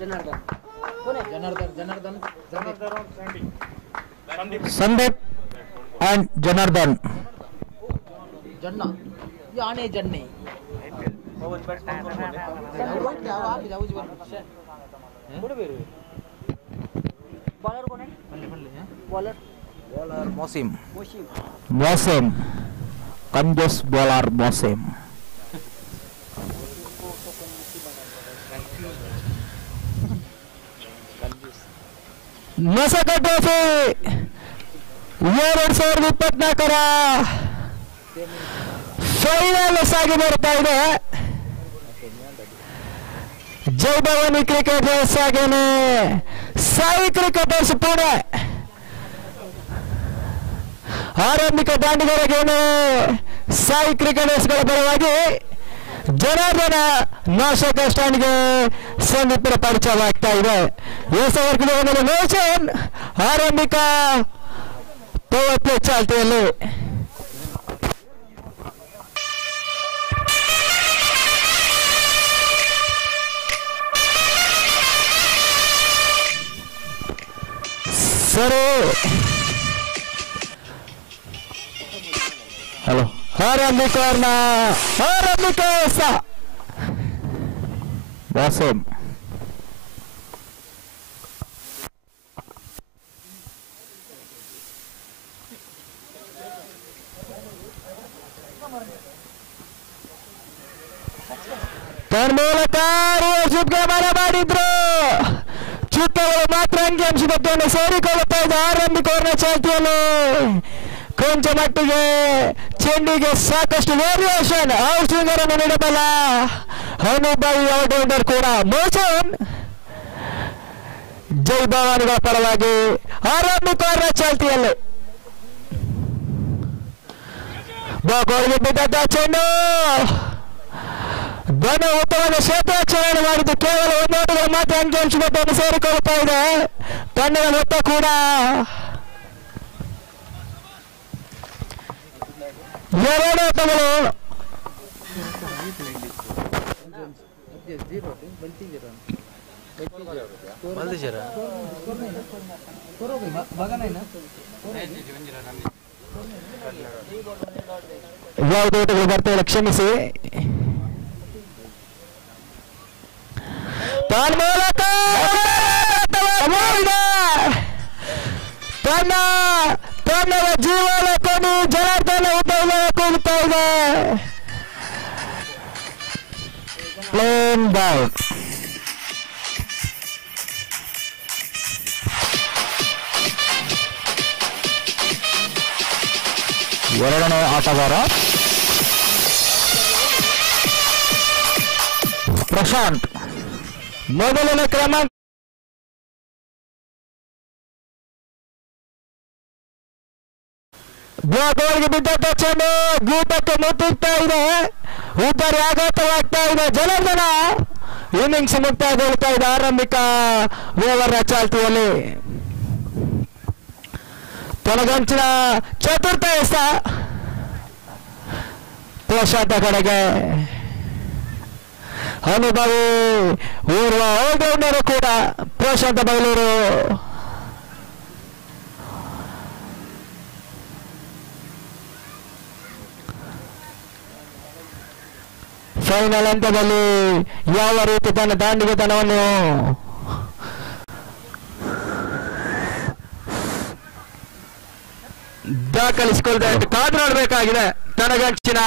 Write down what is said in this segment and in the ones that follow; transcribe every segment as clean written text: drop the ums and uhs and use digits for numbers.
जनार्दन कोण आहे? जनार्दन संदीप and जनार्दन. जन्ना याने जन्ने बॉलर कोण आहे? बॉलर मोसिम मोशीम मोसिम कंजूस बॉलर मोसिम. ನಸಕ ಟ್ರೋಫಿ 2024 ಫೈನಲ್ ಸಾಗಿ ಬರ್ತಾ ಇದೆ. ಜೈ ಭವಾನಿ ಕ್ರಿಕೆಟರ್ಸ್ ಹಾಗೇನೆ ಸಾಯಿ ಕ್ರಿಕೆಟರ್ಸ್ ಪುಣೆ ಆರಂಭಿಕ ದಾಂಡಿಗರಿಗೇನೆ ಸಾಯಿ ಕ್ರಿಕೆಟರ್ಸ್ಗಳ ಪರವಾಗಿ ಜನಾರ್ದನ ನಾಶಕ ಸ್ಟ್ಯಾಂಡ್ಗೆ ಸಂದೀಪರ ಪರಿಚಯವಾಗ್ತಾ ಇದೆ. ಎಸವರ್ಗದ ಮೋಷನ್ ಆರಂಭಿಕ ಪವರ್ ಪ್ಲೇ ಚಾಲ್ತಿಯಲ್ಲಿ ಸರಿ. ಹಲೋ ಆರಂಭಿಕ ವಾಸಿಂ ತನ್ಮೂಲಕ ಶುಭ್ಗೆ ಮನ ಮಾಡಿದ್ರು. ಚುಕ್ಕಗಳು ಮಾತ್ರ ಅಂಕಿಅಂಶವನ್ನು ಸೇರಿಕೊಳ್ಳುತ್ತಾ ಇದೆ ಆರಂಭಿಕವರ್ಣ ಚಾಲ್ತಿಯಲ್ಲಿ. ಕೊಂಚ ಮಟ್ಟಿಗೆ ಚೆಂಡಿಗೆ ಸಾಕಷ್ಟು ವೇರಿಯೇಷನ್ ಔಟ್ ಸ್ವಿಂಗರ್ ಅನ್ನು ನೀಡಬಲ್ಲ ಅನುಭವಿ ಆಲ್ರೌಂಡರ್ ಕೂಡ ಮೋಸನ್. ಜೈ ಭವಾನಿಗಳ ಪರವಾಗಿ ಆರಂಭಿಕವರ್ಣ ಚಾಲ್ತಿಯಲ್ಲಿ ಗೋಲ್ಗೆ ಬಿದ್ದ ಚೆಂಡು ಧನ ಉತ್ತಮವಾದ ಕ್ಷೇತ್ರಾಚರಣೆ ಮಾಡಿದ್ದು. ಕೇವಲ ಒಂದೋಟಗಳು ಮಾತ್ರ ಅಂಕಿಅಂಶವನ್ನು ಸೇರಿಕೊಳ್ಳುತ್ತಾ ಇದೆ. ತಂಡದ ಮೊತ್ತ ಕೂಡ ಎರಡು ಓಟಗಳು. ಯಾವುದು ಓಟಗಳು ಬರ್ತಾ ಇಲ್ಲ, ಕ್ಷಮಿಸಿ. ತನ್ಮೂಲಕ ತನ್ನದ ಜೀವನ ಕೊಡಿ ಜನಾರ್ದನ ಉದ್ಯೋಗ ಕೂಗುತ್ತಾ ಇದೆ. ಪ್ಲೇನ್ ಬಾಲ್ ಎರಡನೇ ಆಟಗಾರ ಪ್ರಶಾಂತ್. ಮೊದಲನೇ ಕ್ರಮಾಂಕ ಗೋಲ್ಗೆ ಬಿದ್ದಂತ ಚೆಂಡು ಗೂಟಕ್ಕೆ ಮುಟ್ಟುತ್ತಾ ಇದೆ. ಉಬ್ಬರಿ ಆಘಾತವಾಗ್ತಾ ಇದೆ. ಜನಾರ್ದನ ಇನ್ನಿಂಗ್ಸ್ ಮುಕ್ತಾಯಗೊಳ್ತಾ ಇದೆ ಆರಂಭಿಕ ಓವರ್ ಚಾಲ್ತಿಯಲ್ಲಿ. ತನಗಂಚಿನ ಚತುರ್ಥ ಎಸ ಪ್ರಶಾಂತ ಕಡೆಗೆ ಅನುಭವಿ ಓರ್ವ ಆಲ್ರೌಂಡರ್ ಕೂಡ ಪ್ರಶಾಂತ ಬಯಲೂರು. ಫೈನಲ್ ಹಂತದಲ್ಲಿ ಯಾವ ರೀತಿ ತನ್ನ ದಾಂಡಿಗೆತನವನ್ನು ದಾಖಲಿಸಿಕೊಳ್ಳದೆ ಕಾದು ನೋಡಬೇಕಾಗಿದೆ. ತನಗಂಚಿನ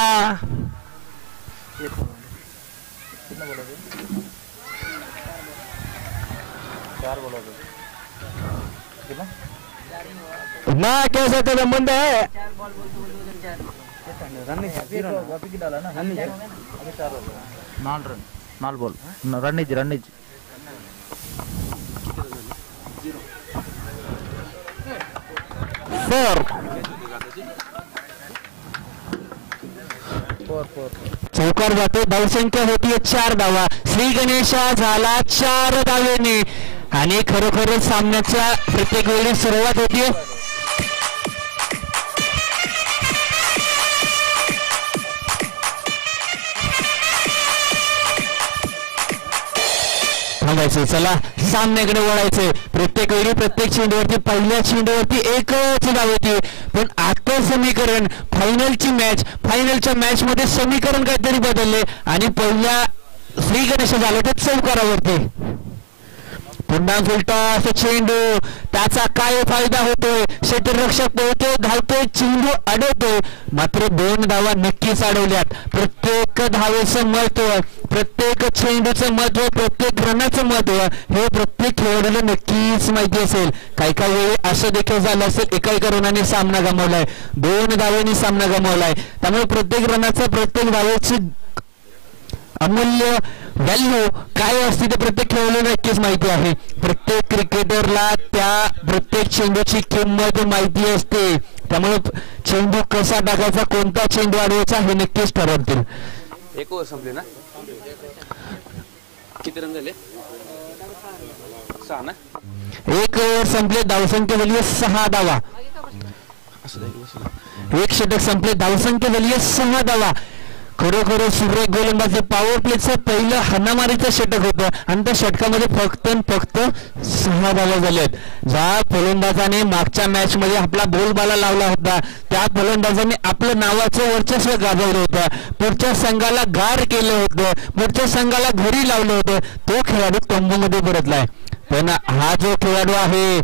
ನಾಲ್ಕು ಮುಂದೆ ನಾಲ್ ಬಾಲ್ ರನ್ನಿಜ್ 4 चौकार जाते. धावसंख्या होती 4 धावा. श्री गणेश झाला 4 धावेने आणि खरोखरच सामन्याच्या प्रत्येक वेळी सुरुवात होती. थांबायचे. चला सामन्याकडे वळायचे. प्रत्येक वेळी प्रत्येक चेंडूवरती पहिल्या चेंडूवरती एकच धाव होती, पण आता समीकरण फायनलची मॅच, फायनलच्या मॅच मध्ये समीकरण काहीतरी बदलले आणि पहिल्या श्री गणेश झालं ते चौकारावरती. पुन्हा फुलटॉस चेंडू, त्याचा काय फायदा होतोय? क्षेत्ररक्षक पोहोचतो, धावतोय, चेंडू अडवतोय, मात्र 2 धावा नक्कीच अडवल्यात. प्रत्येक धावेचं महत्व, प्रत्येक चेंडूचं महत्व, प्रत्येक रनाचं महत्व हे प्रत्येक खेळाडूला नक्कीच माहिती असेल. काही काही वेळी असं देखील झालं असेल, एका रनाने सामना गमावलाय, 2 धावेने सामना गमावलाय. त्यामुळे प्रत्येक रनाचं, प्रत्येक धावेची अमूल्य व्हॅल्यू काय असते ते प्रत्येक खेळाडूला नक्कीच माहिती आहे. प्रत्येक क्रिकेटरला त्या प्रत्येक चेंडूची किंमत माहिती असते. त्यामुळे चेंडू कसा टाकायचा, कोणता चेंडू अडवायचा हे नक्कीच ठरवतील. एक ओव्हर संपले ना? किती रन झाले? 6 ना? एक ओव्हर संपले, धावसंख्या झाली 6 धावा. एक षटक संपले, धावसंख्या झाली 6 धावा. खरोखर सुरेख गोलंदाजी. पॉवर प्लेचं पहिलं हाणामारीचं षटक होतं आणि त्या षटकामध्ये फक्त 6 धावा झाल्यात. ज्या फलंदाजाने मागच्या मॅच मध्ये आपला बोलबाला लावला होता, त्या फलंदाजाने आपलं नावाचं वर्चस्व गाजवलं होतं, पुढच्या संघाला गार केलं होतं, पुढच्या संघाला घरी लावलं होतं, तो खेळाडू तंबूमध्ये परतलाय. पण हा जो खेळाडू आहे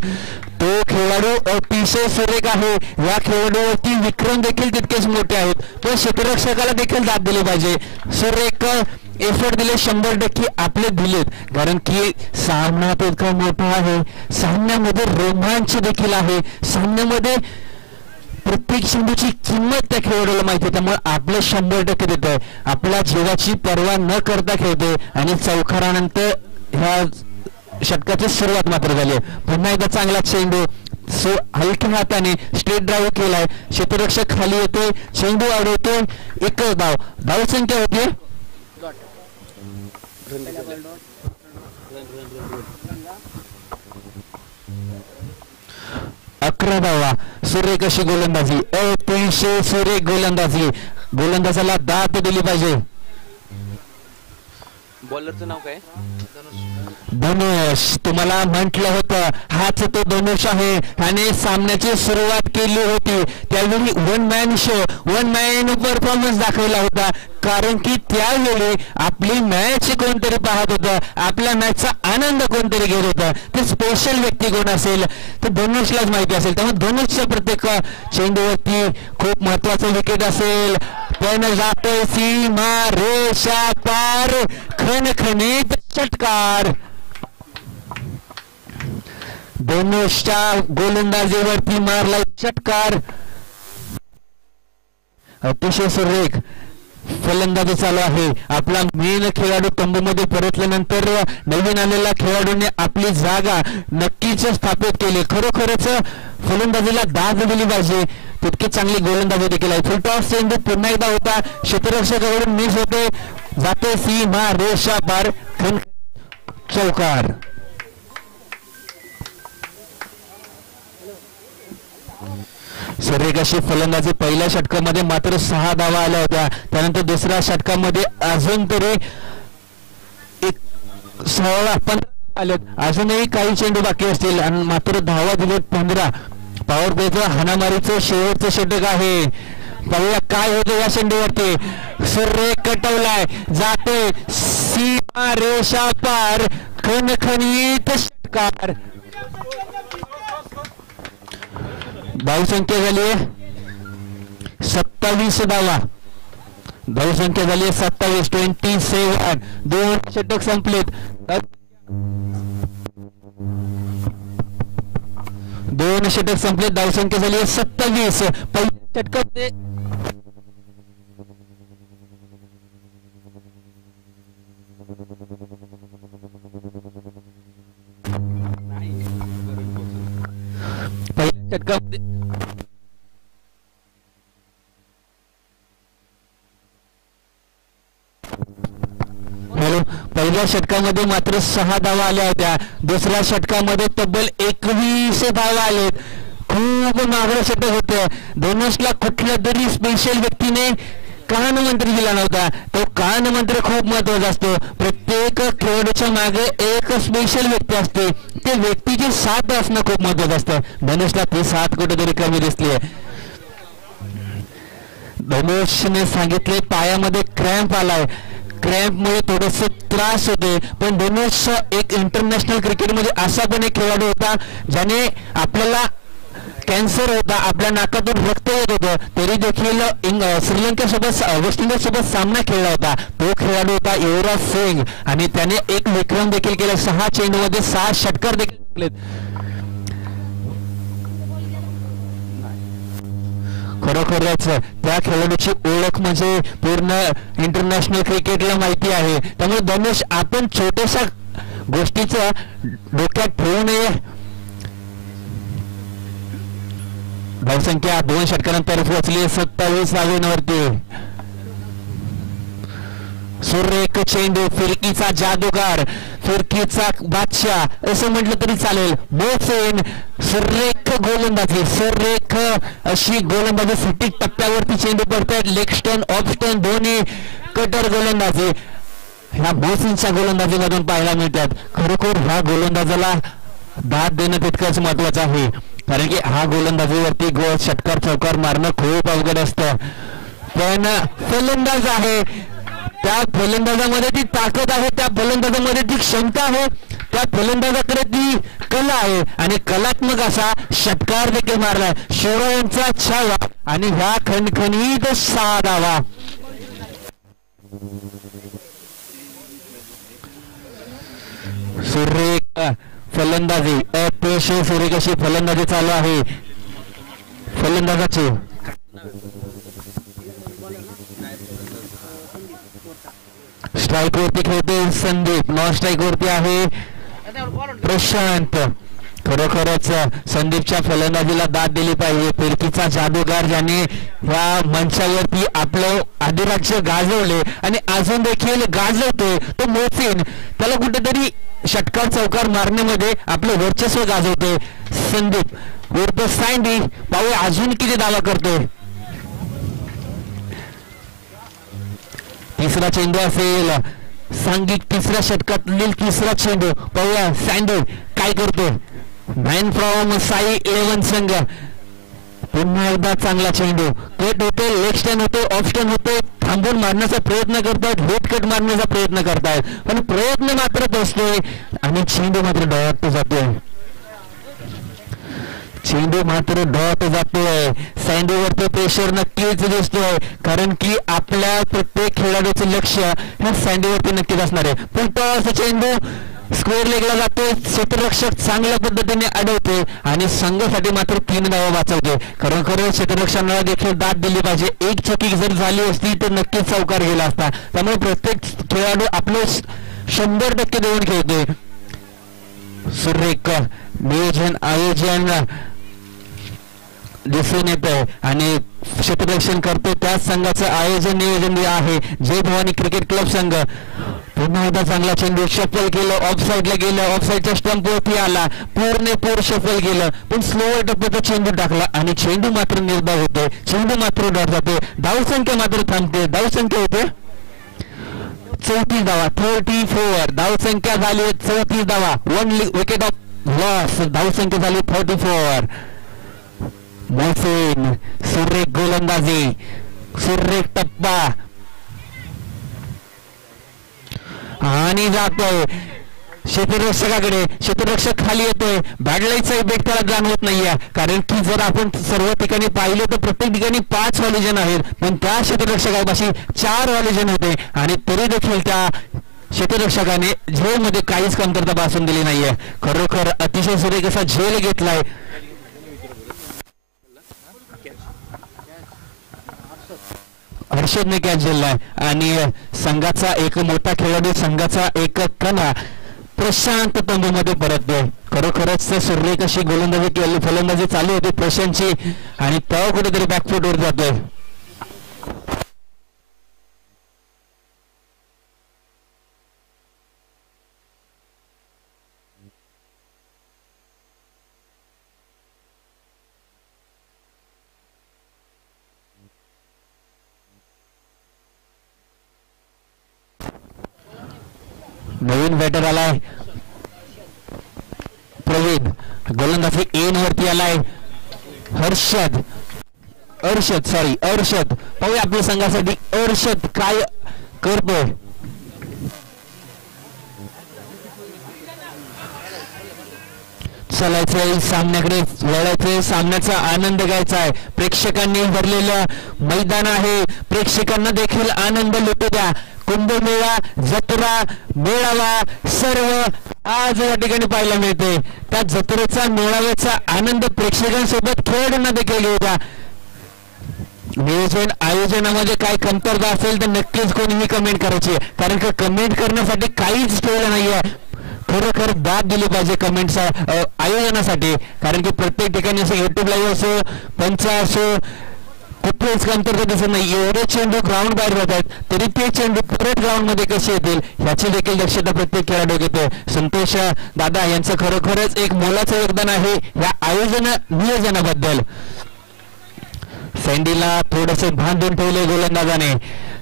तो खेळाडू अतिशय सुरेख आहे. या खेळाडूवरती विक्रम देखील तितकेच मोठे आहेत. तो क्षेत्ररक्षकाला देखील दाद दिली पाहिजे. सुरेख एफर्ट दिले, 100% आपले दिलेत, कारण की सामना तो इतका मोठा आहे. सामन्यामध्ये रोमांच देखील आहे. सामन्यामध्ये प्रत्येक चेंडूची किंमत त्या खेळाडूला माहिती आहे. त्यामुळे आपलं 100% देतोय, आपल्या जीवाची पर्वा न करता खेळतोय. आणि चौकारानंतर ह्या षटकाची सुरुवात मात्र झाली. पुन्हा एकदा चांगला चेंडू हलक्या हाताने स्ट्रेट ड्राईव्ह केलाय. क्षेत्ररक्षक खाली येतोय, चेंडू अडवतोय, एकच धाव. धावसंख्या होती 11 धावा. सुरेख अशी गोलंदाजी, अतिशय सुरेख गोलंदाजी. गोलंदाजाला दाद दिली पाहिजे. बॉलरचं नाव काय? धनुष. तुम्हाला म्हटलं होतं हाच तो धनुष आहे. आणि सामन्याची सुरुवात केली होती त्यावेळी 1 मॅन शो, 1 मॅन परफॉर्मन्स दाखवला होता, कारण की त्यावेळी आपली मॅच कोणतरी पाहत होतं, आपल्या मॅचचा आनंद कोणतरी घेत होतं. ते स्पेशल व्यक्ती कोण असेल तर धनुषलाच माहिती असेल. त्यामुळे धनुषच्या प्रत्येक चेंडूवरती खूप महत्वाचं विकेट असेल, पण जातोय सीमा रेषा पार, खणखणीत षटकार. धनुषच्या गोलंदाजीवरती मारला षटकार. अतिशय सुरेख फलंदाजी चालू आहे. आपला मेन खेळाडू तंबूमध्ये परतल्यानंतर नवीन आलेल्या खेळाडूने आपली जागा नक्कीच स्थापित केली. खरोखरच फलंदाजीला दाद दिली पाहिजे, तितकी चांगली गोलंदाजी देखील आहे. फुलटॉस चेंडू पुन्हा एकदा होता, क्षेत्ररक्षकाकडून मिस होते, जाते सीमा रेषा पार, चौकार. सुरेख अशी फलंदाजी. पहिल्या षटकामध्ये मात्र 6 धावा आल्या होत्या. त्यानंतर दुसऱ्या षटकामध्ये अजून तरी 16-15 आलेत. अजूनही काही चेंडू बाकी असतील आणि मात्र धावा दिलेत 15. पॉवर प्लेचं हाणामारीचं शेवटचं षटक आहे. पाहूया काय होतं या चेंडूवरती. सुरेख कटवलाय, जाते सीमा रेषा पार, खणखणीत षटकार. धावसंख्या झाली 27 धावा. धावसंख्या झाली 27. 2 षटक संपलेत. 2 षटक संपलेत. धावसंख्या झाली 27. पहिल्या षटकामध्ये पहिल्या षटकामध्ये मात्र 6 धावा आल्या होत्या. दुसऱ्या षटकामध्ये तब्बल 21 धावा आलेत. खूप मागणं षटक होतं. धनुषला कुठल्या तरी स्पेशल व्यक्तीने कानमंत्री दिला नव्हता. तो कानमंत्र खूप महत्वाचा असतो. प्रत्येक खेळाडूच्या मागे एक स्पेशल व्यक्ती असते. ते व्यक्तीची साथ असणं खूप महत्वाचं असतं. धनुषला ती साथ कुठेतरी कमी दिसली. धनुषने सांगितले पायामध्ये क्रॅम्प आलाय. क्रॅम्पमुळे थोडस त्रास होते. पण धनुष एक इंटरनॅशनल क्रिकेटमध्ये असा पण एक खेळाडू होता ज्याने आपल्याला कॅन्सर होता, आपल्या नाकातून रक्त येत होतं, तरी देखील श्रीलंकेसोबत वेस्ट इंडिज सोबत सामना खेळला होता. तो खेळाडू होता युवराज सिंग आणि त्याने एक विक्रम देखील केला. 6 चेंडूमध्ये 6 षटकार देखील केलेत. खरोखरच त्या खेळाडूची ओळख म्हणजे पूर्ण इंटरनॅशनल क्रिकेटला माहिती आहे. त्यामुळे धनुष आपण छोट्याशा गोष्टीचं डोक्यात ठेवू नये. धावसंख्या 2 षटकानंतर पोहोचली 27 धावेवरती. सुरेख चेंडू, फिरकीचा जादूगार, फिरकीचा बादशाह असं म्हटलं तरी चालेल. मोहसिन सुरेख गोलंदाजी, सुरेख अशी गोलंदाजी. सटीक टप्प्यावरती चेंडू पडतात. लेग स्टन, ऑफ स्टन दोन्ही कटर गोलंदाजी ह्या मोहसिनच्या गोलंदाजीमधून पाहायला मिळतात. खरोखर ह्या गोलंदाजाला दाद देणं तितकंच महत्वाचं आहे, कारण की हा गोलंदाजीवरती गोल षटकार चौकार मारणं खूप अवघड असतं. पण फलंदाज आहे, त्या फलंदाजामध्ये ती ताकद आहे, त्या फलंदाजामध्ये ती क्षमता आहे, त्या फलंदाजाकडे ती कला आहे आणि कलात्मक असा षटकार देखील मारलाय. शिवरायांचा छावा आणि ह्या खणखणीत 6 धावा. सुरेख फलंदाजी, अतिशय सुरेख अशी फलंदाजी चालू आहे फलंदाजाची. स्ट्राईक वरती खेळते संदीप, नॉन स्ट्राईक वरती आहे प्रशांत. खरोखरच संदीपच्या फलंदाजीला दाद दिली पाहिजे. फिरकीचा जादूगार ज्याने ह्या मंचावरती आपलं अधिराज्य गाजवले आणि अजून देखील गाजवतोय तो मोहसिन. त्याला कुठेतरी षटकार चौकार मारण्यामध्ये आपलं वर्चस्व गाजवतोय संदीप उर्फ सँडी. पाहूया अजून किती दावा करतोय. तिसरा चेंडू असेल सांघिक तिसऱ्या षटकातील तिसरा चेंडू. पाहूया सँडी काय करतोय. 9 फ्रॉम साई 11 संघ. पुन्हा एकदा चांगला चेंडू. कट होते, लेग स्टन होते, ऑफ स्टन होते, थांबून मारण्याचा प्रयत्न करतायत, हेड कट मारण्याचा प्रयत्न करतायत, पण प्रयत्न मात्र बसतोय आणि चेंडू मात्र डॉट जातोय. चेंडू मात्र डॉट जातोय. सँडीवरती प्रेशर नक्कीच दिसतोय, कारण की आपल्या प्रत्येक खेळाडूचं लक्ष ह्या सँडीवरती नक्कीच असणार आहे. पण तो असा चेंडू स्क्वेअर लेगला जातोय. क्षेत्ररक्षक चांगल्या पद्धतीने अडवतोय आणि संघासाठी मात्र 3 धावा वाचवतोय. खरोखर क्षेत्ररक्षकांना देखील दाद दिली पाहिजे. एक चुकी जर झाली असती तर नक्कीच चौकार गेला असता. त्यामुळे प्रत्येक खेळाडू आपलं 100% देऊन खेळतोय. सुरेख नियोजन आयोजन दिसून येत आहे आणि क्षेत्ररक्षण करतो त्याच संघाचं आयोजन नियोजन आहे जय भवानी क्रिकेट क्लब संघ. पुन्हा एकदा चांगला चेंडू शफल केलं, ऑफ साईडला गेलं, ऑफ साईडच्या स्टंप वरती आला, पूर्ण शफल केलं, पण स्लोवर टप्प्याचा चेंडू टाकला आणि चेंडू मात्र निर्धाव होतोय. चेंडू मात्र डॉट जातोय. धावसंख्या मात्र थांबते. धावसंख्या होते 34 धावा, 34. धावसंख्या झाली 34 धावा, 1 विकेट ऑफ लॉस. धावसंख्या झाली 34. मोहसिन सुरेख गोलंदाजी, सुरेख टप्पा आणि जातोय क्षेत्ररक्षकाकडे. क्षेत्ररक्षक खाली येतोय. बॅडलाईनचा इफेक्ट त्याला जाणवत नाहीये, कारण की जर आपण सर्व ठिकाणी पाहिलं तर प्रत्येक ठिकाणी 5 व्हॉलिजन आहेत, पण त्या क्षेत्ररक्षकापाशी 4 व्हॉलिजन होते आणि तरी देखील त्या क्षेत्ररक्षकाने झेलमध्ये काहीच कमतरता भासून दिली नाहीये. खरोखर अतिशय सुरेख असा झेल घेतलाय. हर्षदने कॅच झेललाय आणि संघाचा एक मोठा खेळाडू, संघाचा एक कणा प्रशांत तंबूमध्ये परततोय. खरोखरच सुरेख अशी गोलंदाजी केली, फलंदाजी चालू होती प्रशांतची आणि तो कुठेतरी बॅकफुटवर जातोय. नवीन बॅटर आलाय प्रवीण. गोलंदाजी एन वरती आलाय अर्षद. पाहूया आपल्या संघासाठी अर्षद काय करतोय. चलायचंय सामन्याकडे वळायचंय. सामन्याचा आनंद घ्यायचा आहे. प्रेक्षकांनी भरलेलं मैदान आहे. प्रेक्षकांना देखील आनंद लुटू द्या. कुंभमेळा, जत्रा, मेळावा सर्व आज या ठिकाणी पाहायला मिळते. त्या जत्रेचा, मेळाव्याचा आनंद प्रेक्षकांसोबत खेळाडूंना देखील घेऊ द्या. नियोजन आयोजनामध्ये काय कमतरता असेल तर नक्कीच कोणीही कमेंट करायची, कारण का कमेंट करण्यासाठी काहीच ठेवलं नाहीये. खरोखर दाद दिली पाहिजे कमेंट्स आयोजनासाठी, कारण की प्रत्येक ठिकाणी असं युट्यूब लाईव्ह असो, पंच असो, कुठेच कमतरता दिसत नाही. एवढे चेंडू ग्राउंड बाहेर जात आहेत, तरी ते चेंडू परत ग्राउंड मध्ये कसे येतील याची देखील दक्षता प्रत्येक खेळाडू घेतो. संतोष दादा यांचं खरोखरच एक मोलाचं योगदान आहे या नियोजनाबद्दल. सँडीला थोडेसे बांधून ठेवले गोलंदाजाने.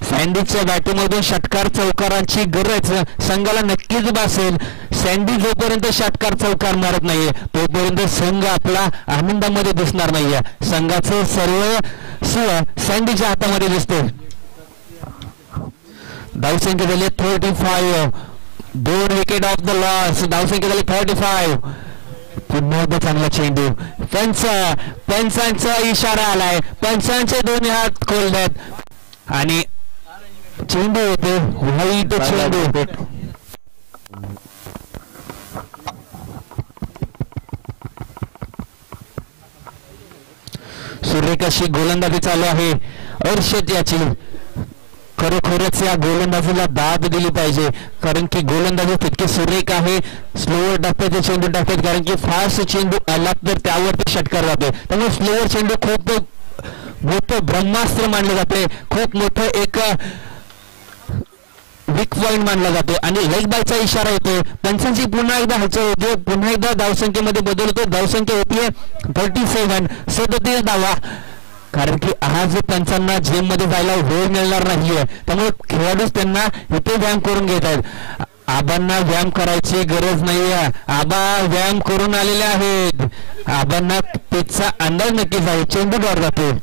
सँडीच्या बॅटिंगमधून षटकार चौकारांची गरज संघाला नक्कीच भासेल. सँडी जोपर्यंत षटकार चौकार मारत नाहीये तोपर्यंत संघ आपला आनंदामध्ये दिसणार नाहीये. संघाचं सर्व सँडीच्या हातामध्ये दिसते. धावसंख्या झाली 35. 2 विकेट ऑफ द लॉस. धावसंख्या झाली 35. पुन्हा एकदा चांगला चेंडू. पंचांचा इशारा आलाय. पंचांचे दोन्ही हात खोलतात आणि चेंडू येतो व्हाईट चेंडू. सुरेख अशी गोलंदाजी चालू आहे अर्षद याची. खरोखरच या गोलंदाजीला दाद दिली पाहिजे, कारण की गोलंदाजी तितकी सुरेख आहे. स्लोअर टाकतात ते चेंडू टाकतात, कारण की फास्ट चेंडू आला तर त्यावरती षटकार जातो. त्यामुळे स्लोअर चेंडू खूप मोठं ब्रह्मास्त्र मानलं जाते, खूप मोठं एक वीक पॉइंट मानला जातो आणि लेग बायचा इशारा येतो. पंचांची पुन्हा एकदा हालचाल होते. पुन्हा एकदा धावसंख्येमध्ये बदल होतो. धावसंख्या होतीये 37 धावा, कारण की आज पंचांना जिम मध्ये जायला वेळ मिळणार नाहीये. त्यामुळे खेळाडूच त्यांना इथे व्यायाम करून घेत आहेत. आबांना व्यायाम करायची गरज नाहीये. आबा व्यायाम करून आलेले आहेत. आबांना त्याचा अंदाज नक्कीच आहे. चेंडू डॉट जातो.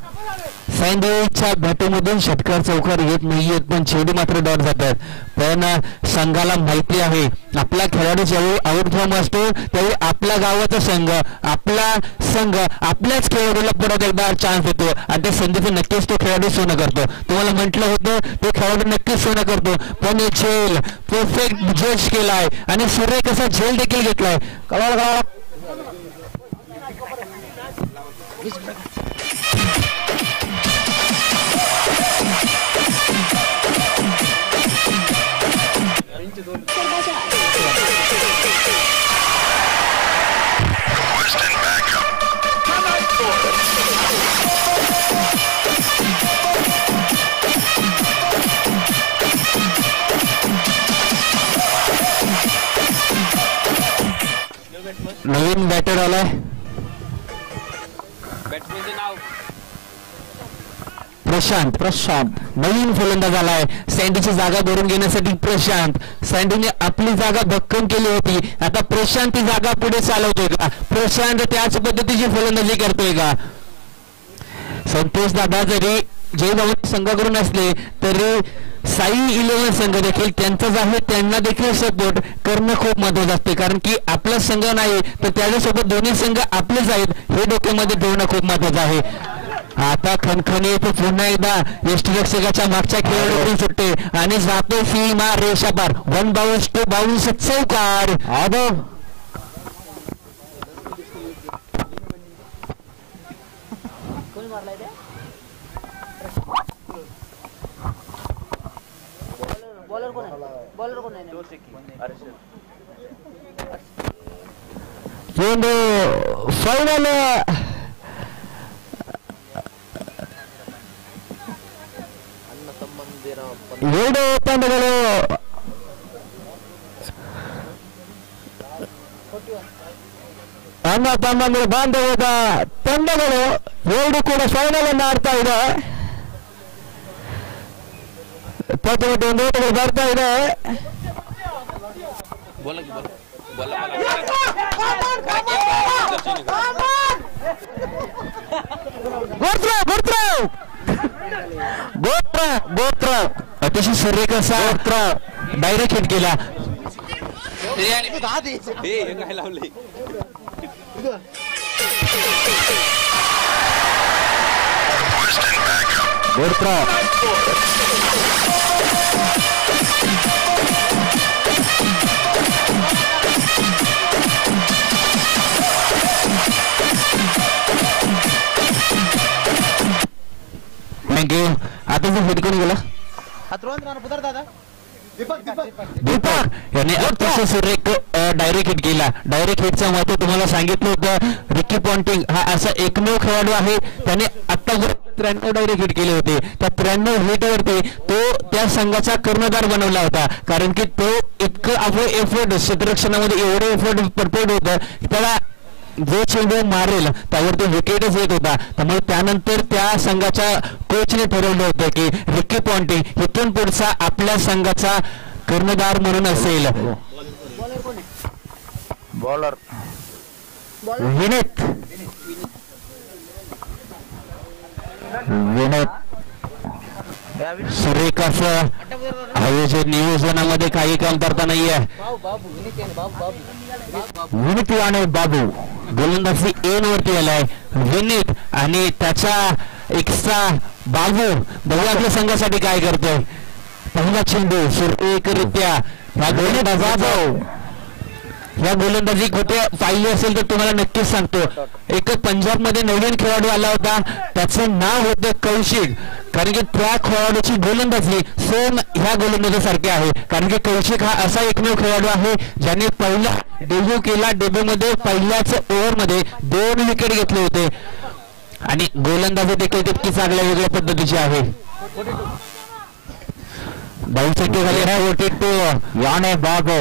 सँडीच्या बॅटमधून षटकार चौकार येत नाहीयेत, पण चेंडू मात्र डॉट जातात. पण संघाला माहिती आहे आपला खेळाडू ज्यावेळी आउट फॉर्म असतो त्यावेळी आपल्या गावाचा संघ आपल्याच खेळाडूला परत एकदा चान्स देतो आणि त्या संधीचं नक्कीच तो खेळाडू सोनं करतो. तुम्हाला म्हटलं होतं तो खेळाडू नक्कीच सोनं करतो, पण झेल परफेक्ट जज केलाय आणि सुरेख कसा झेल देखील घेतलाय. कळाला नवीन बॅटर आलाय. प्रशांत नवीन फलंदाज आलाय. सँडीची जागा भरून घेण्यासाठी प्रशांत. सँडीने आपली जागा भक्कम केली होती, आता प्रशांत ती जागा पुढे चालवतोय का? प्रशांत त्याच पद्धतीची फलंदाजी करतोय का? संतोष दादा जरी जय भवानी संघाकडून असले तरी साई 11 संघ देखील त्यांचाच आहे, त्यांना देखील सपोर्ट करणं खूप महत्वाचं असते, कारण की आपला संघ नाही तर त्याच्यासोबत दोन्ही संघ आपलेच आहेत हे डोक्यामध्ये ठेवणं खूप महत्वाचं आहे. आता खणखणी तो पुन्हा एकदा यष्टीरक्षकाच्या मागच्या खेळाडूकडून सुटते आणि जातो सीमा रेषा पार. 1 बाउन्स 2 बाउन्स चौकार. ಫೈನಲ್ ಎರಡು ತಂಡಗಳು ಅಣ್ಣ ತಮ್ಮಂದಿರ ಬಾಂಧವ್ಯದ ತಂಡಗಳು ಎರಡು ಕೂಡ ಫೈನಲ್ ಅನ್ನು ಆಡ್ತಾ ಇದೆ. ಒಂದು ಓಟಗಳು ಬರ್ತಾ ಇದೆ. बोला की बोला बोला गोत्र अतिशय सुरेख असा डायरेक्ट हिट केला. काय लावले थँक्यू. आता जो हिट कोण गेला दीपक याने अतिशय सुरेख डायरेक्ट हिट केला. डायरेक्ट हिटचं महत्व तुम्हाला सांगितलं होतं. रिकी पॉन्टिंग हा असा एकमेव खेळाडू आहे त्याने आतापर्यंत 93 डायरेक्ट हिट केले होते. त्या 93 हिट वरती तो त्या संघाचा कर्णधार बनवला होता. कारण की तो इतकं आपलं एफर्ट क्षेत्ररक्षणामध्ये एवढं एफर्ट परफेक्ट होतं त्याला जो चेंडू मारेल त्यावर तो विकेटच येत होता. त्यामुळे त्यानंतर त्या संघाच्या कोचने ठरवलं होतं की रिकी पॉन्टिंग इथून पुढचा आपल्या संघाचा कर्णधार म्हणून असेल. बॉलर विनीत सुरेख असं आयोजन नियोजनामध्ये काही कमतरता नाहीये. विनीत आणि बाबू गोलंदाजी एन वरती आलाय. विनीत आणि त्याचा एक्स्ट्रा बाबू बघू आपल्या संघासाठी काय करतोय. पहिला चेंडू सुरेखरित्या या गोलंदाजी कुठे पाहिली असेल तर तुम्हाला नक्कीच सांगतो. एक पंजाबमध्ये नवीन खेळाडू आला होता त्याचं नाव होतं कौशिक. कारण की त्या खेळाडूची गोलंदाजी सेम ह्या गोलंदाजीसारखी आहे. कारण की कौशिक हा असा एकमेव खेळाडू आहे ज्याने पहिला डेब्यू केला. डेब्यूमध्ये पहिल्याच ओव्हरमध्ये 2 विकेट घेतले होते आणि गोलंदाजी देखील तितकी चांगल्या वेगळ्या पद्धतीची आहे. 2 झाले है 42 याने बाबू.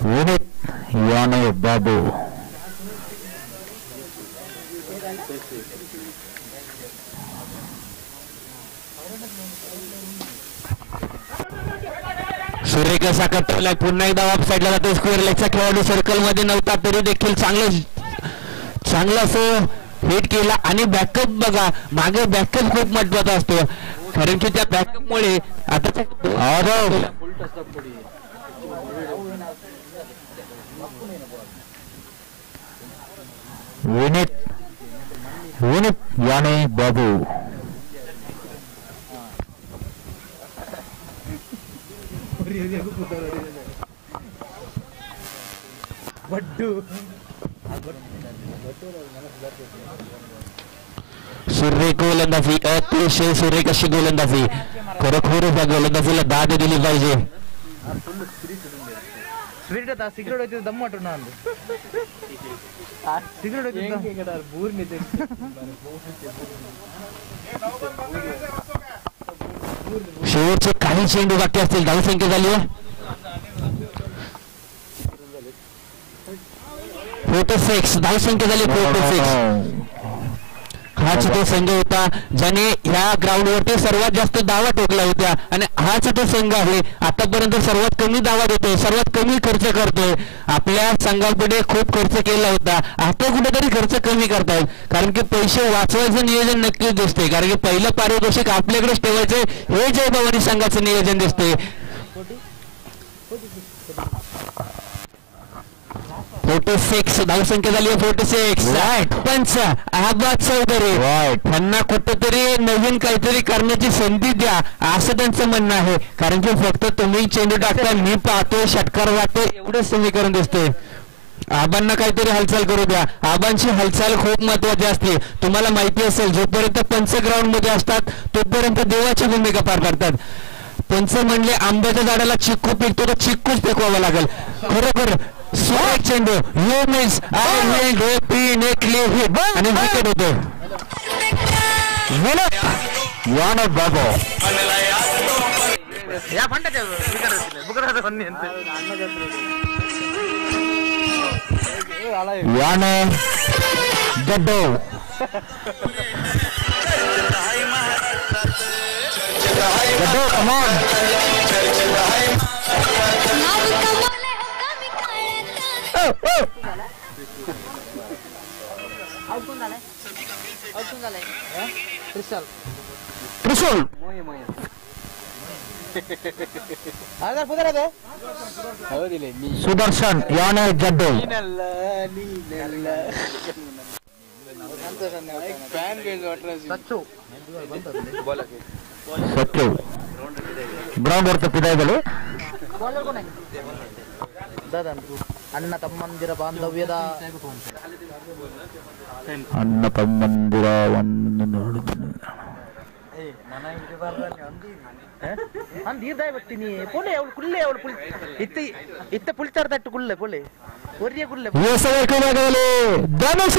विनीत याने बाबू सुरेख असा कटवलाय. पुन्हा एकदा ऑफ साईडला जातो. स्क्वेअर लेगचा खेळाडू सर्कल मध्ये नव्हता तरी देखील चांगलं असं हिट केला. आणि बॅकअप बघा मागे बॅकअप खूप महत्वाचा असतो. कारण की त्या बॅकअप मुळे आता विनीत याने बाबू सुरेख गोलंदाजी अतिशय सुरेख अशी गोलंदाजी. खरोखरच या गोलंदाजीला दाद दिली पाहिजे. सिगरेट दम शेवटचे काही चेंडू बाकी असतील. धावसंख्या झाली आहे 46. धावसंख्या झाली 46. हाच तो संघ होता ज्याने ह्या ग्राउंडवरती सर्वात जास्त धावा ठोकल्या होत्या आणि हाच तो संघ आहे आतापर्यंत सर्वात कमी धावा देतोय, सर्वात कमी खर्च करतोय. आपल्या संघापुढे खूप खर्च केला होता, आता कुठेतरी खर्च कमी करतायत. कारण की पैसे वाचवायचं नियोजन नक्कीच दिसते. कारण की पहिलं पारितोषिक आपल्याकडेच ठेवायचं हे जय भवानी संघाचं नियोजन दिसते. 46 धावसंख्या झाली 46. पंच अहबाद चौधरी त्यांना कुठेतरी नवीन काहीतरी करण्याची संधी द्या असं त्यांचं म्हणणं आहे. कारण की फक्त तुम्ही चेंडू टाकता मी पाहतो षटकार वाटतो एवढंच समीकरण दिसते. आबांना काहीतरी हालचाल करू द्या. आबांची हालचाल खूप महत्वाची असते. तुम्हाला माहिती असेल जोपर्यंत पंच ग्राउंड मध्ये असतात तोपर्यंत देवाची भूमिका पार करतात. पंच म्हणले आंब्याच्या झाडाला चिक्कू पिकतो तर चिक्कूच फेकवावा लागेल. खरोखर सुरेख चेंडू you means I will definitely hit आणि विकेट होतो. ಯಾ ಪಂಟತೆ ಬುಗರದ ಬನ್ನಿ ಅಂತ ಯಾನೆ ಗಡ್ಡು ಗಡ್ಡು ಕಮಾನ್ ತ್ರಿಶೂಲ್ ಸುದರ್ಶನ್ ಯಾನೆ ಗಡ್ಡು ಸಚ್ಚು ಗ್ರೌಂಡ್ ಹೊರತು ಪಿದಾಯಿಗಳು ಅಣ್ಣ ತಮ್ಮಂದಿರ ಬಾಂಧವ್ಯದ ಅಣ್ಣ ತಮ್ಮಂದಿರ ಒಂದು ದೀರ್ದಾಯ ಬರ್ತೀನಿ ಪೊಲೆ ಅವಳು ಕುಳ್ಳೆ ಅವಳು ಪುಲ್ ಇತ್ತ ಪುಳಿತಾರ ತಟ್ಟು ಕುಳ್ಳೆ ಪೊಲೆ ಒರಿಯ ಕುಳ್ಳೆ ಧನುಷ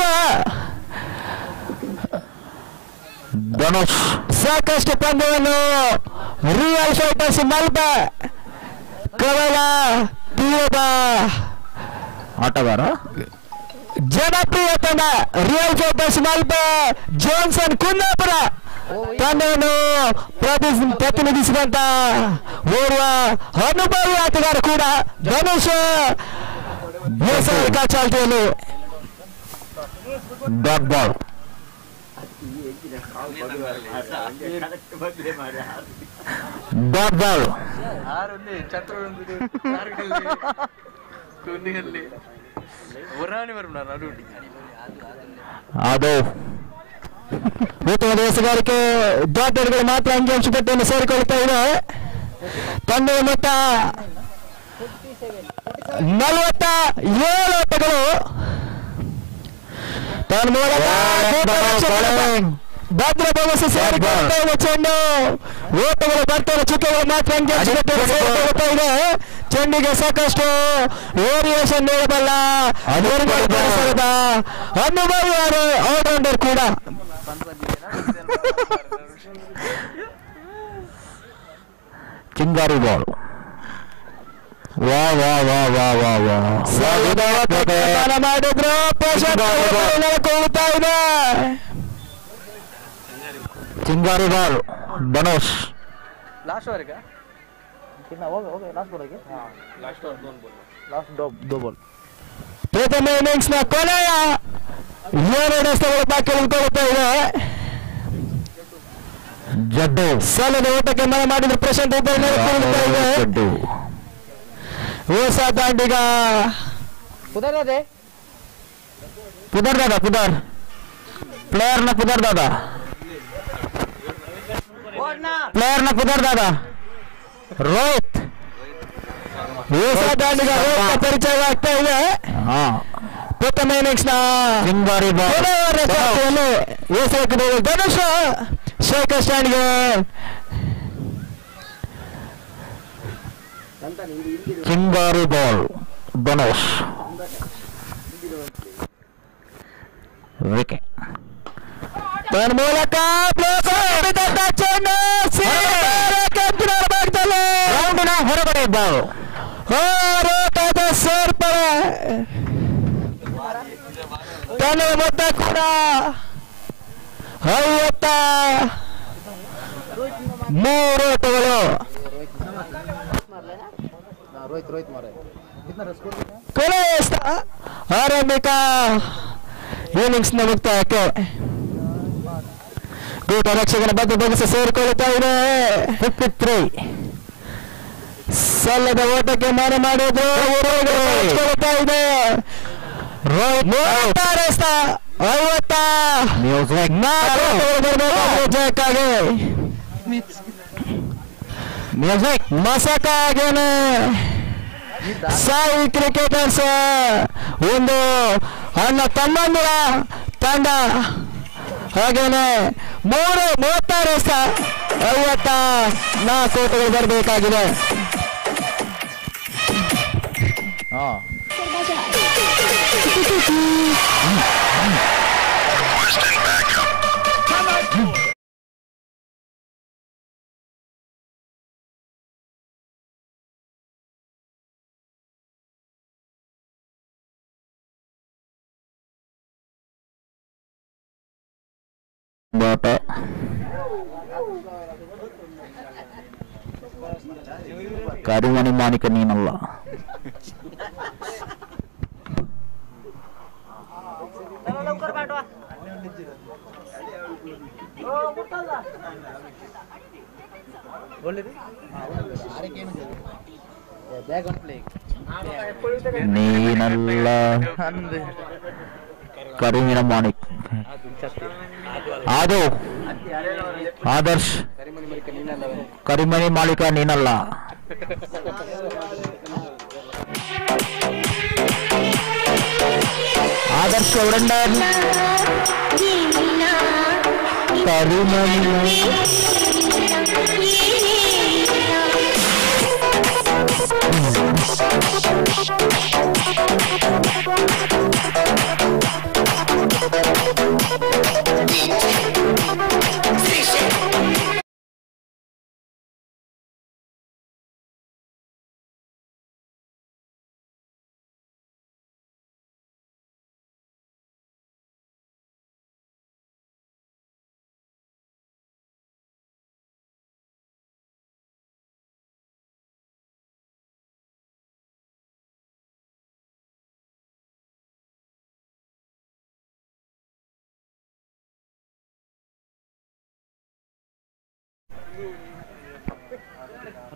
ಧನುಷ್ ಸಾಕಷ್ಟು ಪಂದ್ಯವನ್ನು ರಿಯಲ್ ಫೈಟರ್ಸ್ ಮಲ್ಪ ಕವಲ ತೀರದ ಆಟಗಾರ ಜನಪ್ರಿಯ ತಂಡ ರಿಯಲ್ ಫೈಟರ್ಸ್ ಮಲ್ಪ ಜಾನ್ಸನ್ ಕುಂದಾಪುರ ತಂಡವನ್ನು ಪ್ರತಿನಿಧಿಸಿದಂತ ಓರ್ವ ಅನುಭವಿ ಆಟಗಾರ ಕೂಡ ಧನುಷ್ ಚಾಲ್ತಿಯಲ್ಲಿ ಡಾಟ್ ಬಾಲ್ ಡಾಟ್ ಬಾಲ್ ಅದು ಉತ್ತಮ ದಿವಸಗಾರಿಕೆ ಡಾಟರ್ಗಳು ಮಾತ್ರ ಅಂಕಿಅಂಶ ಪಟ್ಟಿಯನ್ನು ಸೇರಿಕೊಳ್ಳುತ್ತಾ ಇದೆ. ತಂಡದ ಮೊತ್ತ 47 ಓಟಗಳು. ಭದ್ರ ಭರವಸೆ ಸೇರಿಕೊಳ್ಳುತ್ತಾ ಇದೆ ಚೆಂಡು. ಓಟಗಳು ಬರ್ತಾರೆ, ಚುಕ್ಕೆಗಳು ಮಾತ್ರ ಅಂಕಿಅಂಶ ಪಟ್ಟಿಯನ್ನು ಸೇರಿಕೊಳ್ಳುತ್ತಾ ಇದೆ. ಚೆಂಡಿಗೆ ಸಾಕಷ್ಟು ವೇರಿಯೇಷನ್ ನೀಡಬಲ್ಲ ಅನುಭವಿ ಆಲ್ರೌಂಡರ್ ಕೂಡ. ಚಿಂಗಾರಿ ಬಾಲ್ ವಾ ವಾ ವಾ ವಾ ವಾ ವಾ ಮಾಡಿದ್ರು ಕೊಡ್ತಾ ಇದೆ. ಚಿಂಗಾರಿ ಬಾಲ್ ಧನುಷ್ ಲಾಸ್ಟ್ ವರೆಗೆ ಪ್ರಥಮ ಇನ್ನಿಂಗ್ಸ್ ನ ಕೊನೆಯ 2 ಎಸೆತಗಳು ಬಾಕಿ ಉಳ್ಕೊಳ್ಳುತ್ತಾ ಇದೆ. ಜಡ್ಡು ಸಾಲದ ಓಟಕ್ಕೆ ಮನೆ ಮಾಡಿದ ಪ್ರಶಾಂತ್ ಜಡ್ಡು ಹೊಸ ದಾಂಡಿಗ ಪುದರ್ ದಾದ ಪ್ಲೇಯರ್ ನ ಪುದರ್ ದಾದ ರೋಹಿತ್ ಹೊಸ ದಾಂಡಿಗ ರೋಹಿತ್ ಪರಿಚಯ ಆಗ್ತಾ ಇದೆ. ಪ್ರಥಮ ಇನ್ನಿಂಗ್ಸ್ ನ ಚಿಂಗಾರಿ ಧನುಷ್ ಶೇಖರ್ ಸ್ಟ್ಯಾಂಡ್ಗೆ ಚಿಂಗಾರಿ ಬಾಲ್ ಧನುಷ್ ವಿಕೆಟ್ ತನ್ಮೂಲಕ ಚೆಂಡು ರೌಂಡಿನ ಹೊರಗಡೆ ಬಾಲ್ ಹೋರಾಟದ ಸೇರ್ಪಡೆ. ತನ್ನ ಮೊತ್ತ ಕೂಡ 53 ಓಟಗಳು. ಆರಂಭಿಕ ಇನ್ನಿಂಗ್ಸ್ ನ ಮುಕ್ತಾಯಕ್ಕೆ ಗೂಟ ರಕ್ಷಕನ ಬಗ್ಗೆ ಬಗ್ಗಿಸಿ ಸೇರಿಕೊಳ್ಳುತ್ತಾ ಇದೆ. 53 ಸಲ್ಲದ ಓಟಕ್ಕೆ ಮನೆ ಮಾಡಿದ್ರು ಇದೆ. ರೋಹಿತ್ 50 ಮಸಕಾಗೇನೆ ಸಾಯಿ ಕ್ರಿಕೆಟರ್ಸ್ ಒಂದು ಅಣ್ಣ ತಮ್ಮಂದಿರ ತಂಡ ಹಾಗೇನೆ 36 54 ಓಟಗಳು ಬರಬೇಕಾಗಿದೆ. ಬಾಟ ಕರಿಮಣಿ ಮಾಣಿಕ ನೀನಲ್ಲ. ನೀನಲ್ಲ ಕರಿಮೀನ ಮಾಣಿಕ್. ಅದು ಆದರ್ಶ್ ಕರಿಮಣಿ ಮಾಲೀಕ ನೀನಲ್ಲ. ಆದರ್ಶ್ ಅವರನ್ನ ಕರಿಮಣಿ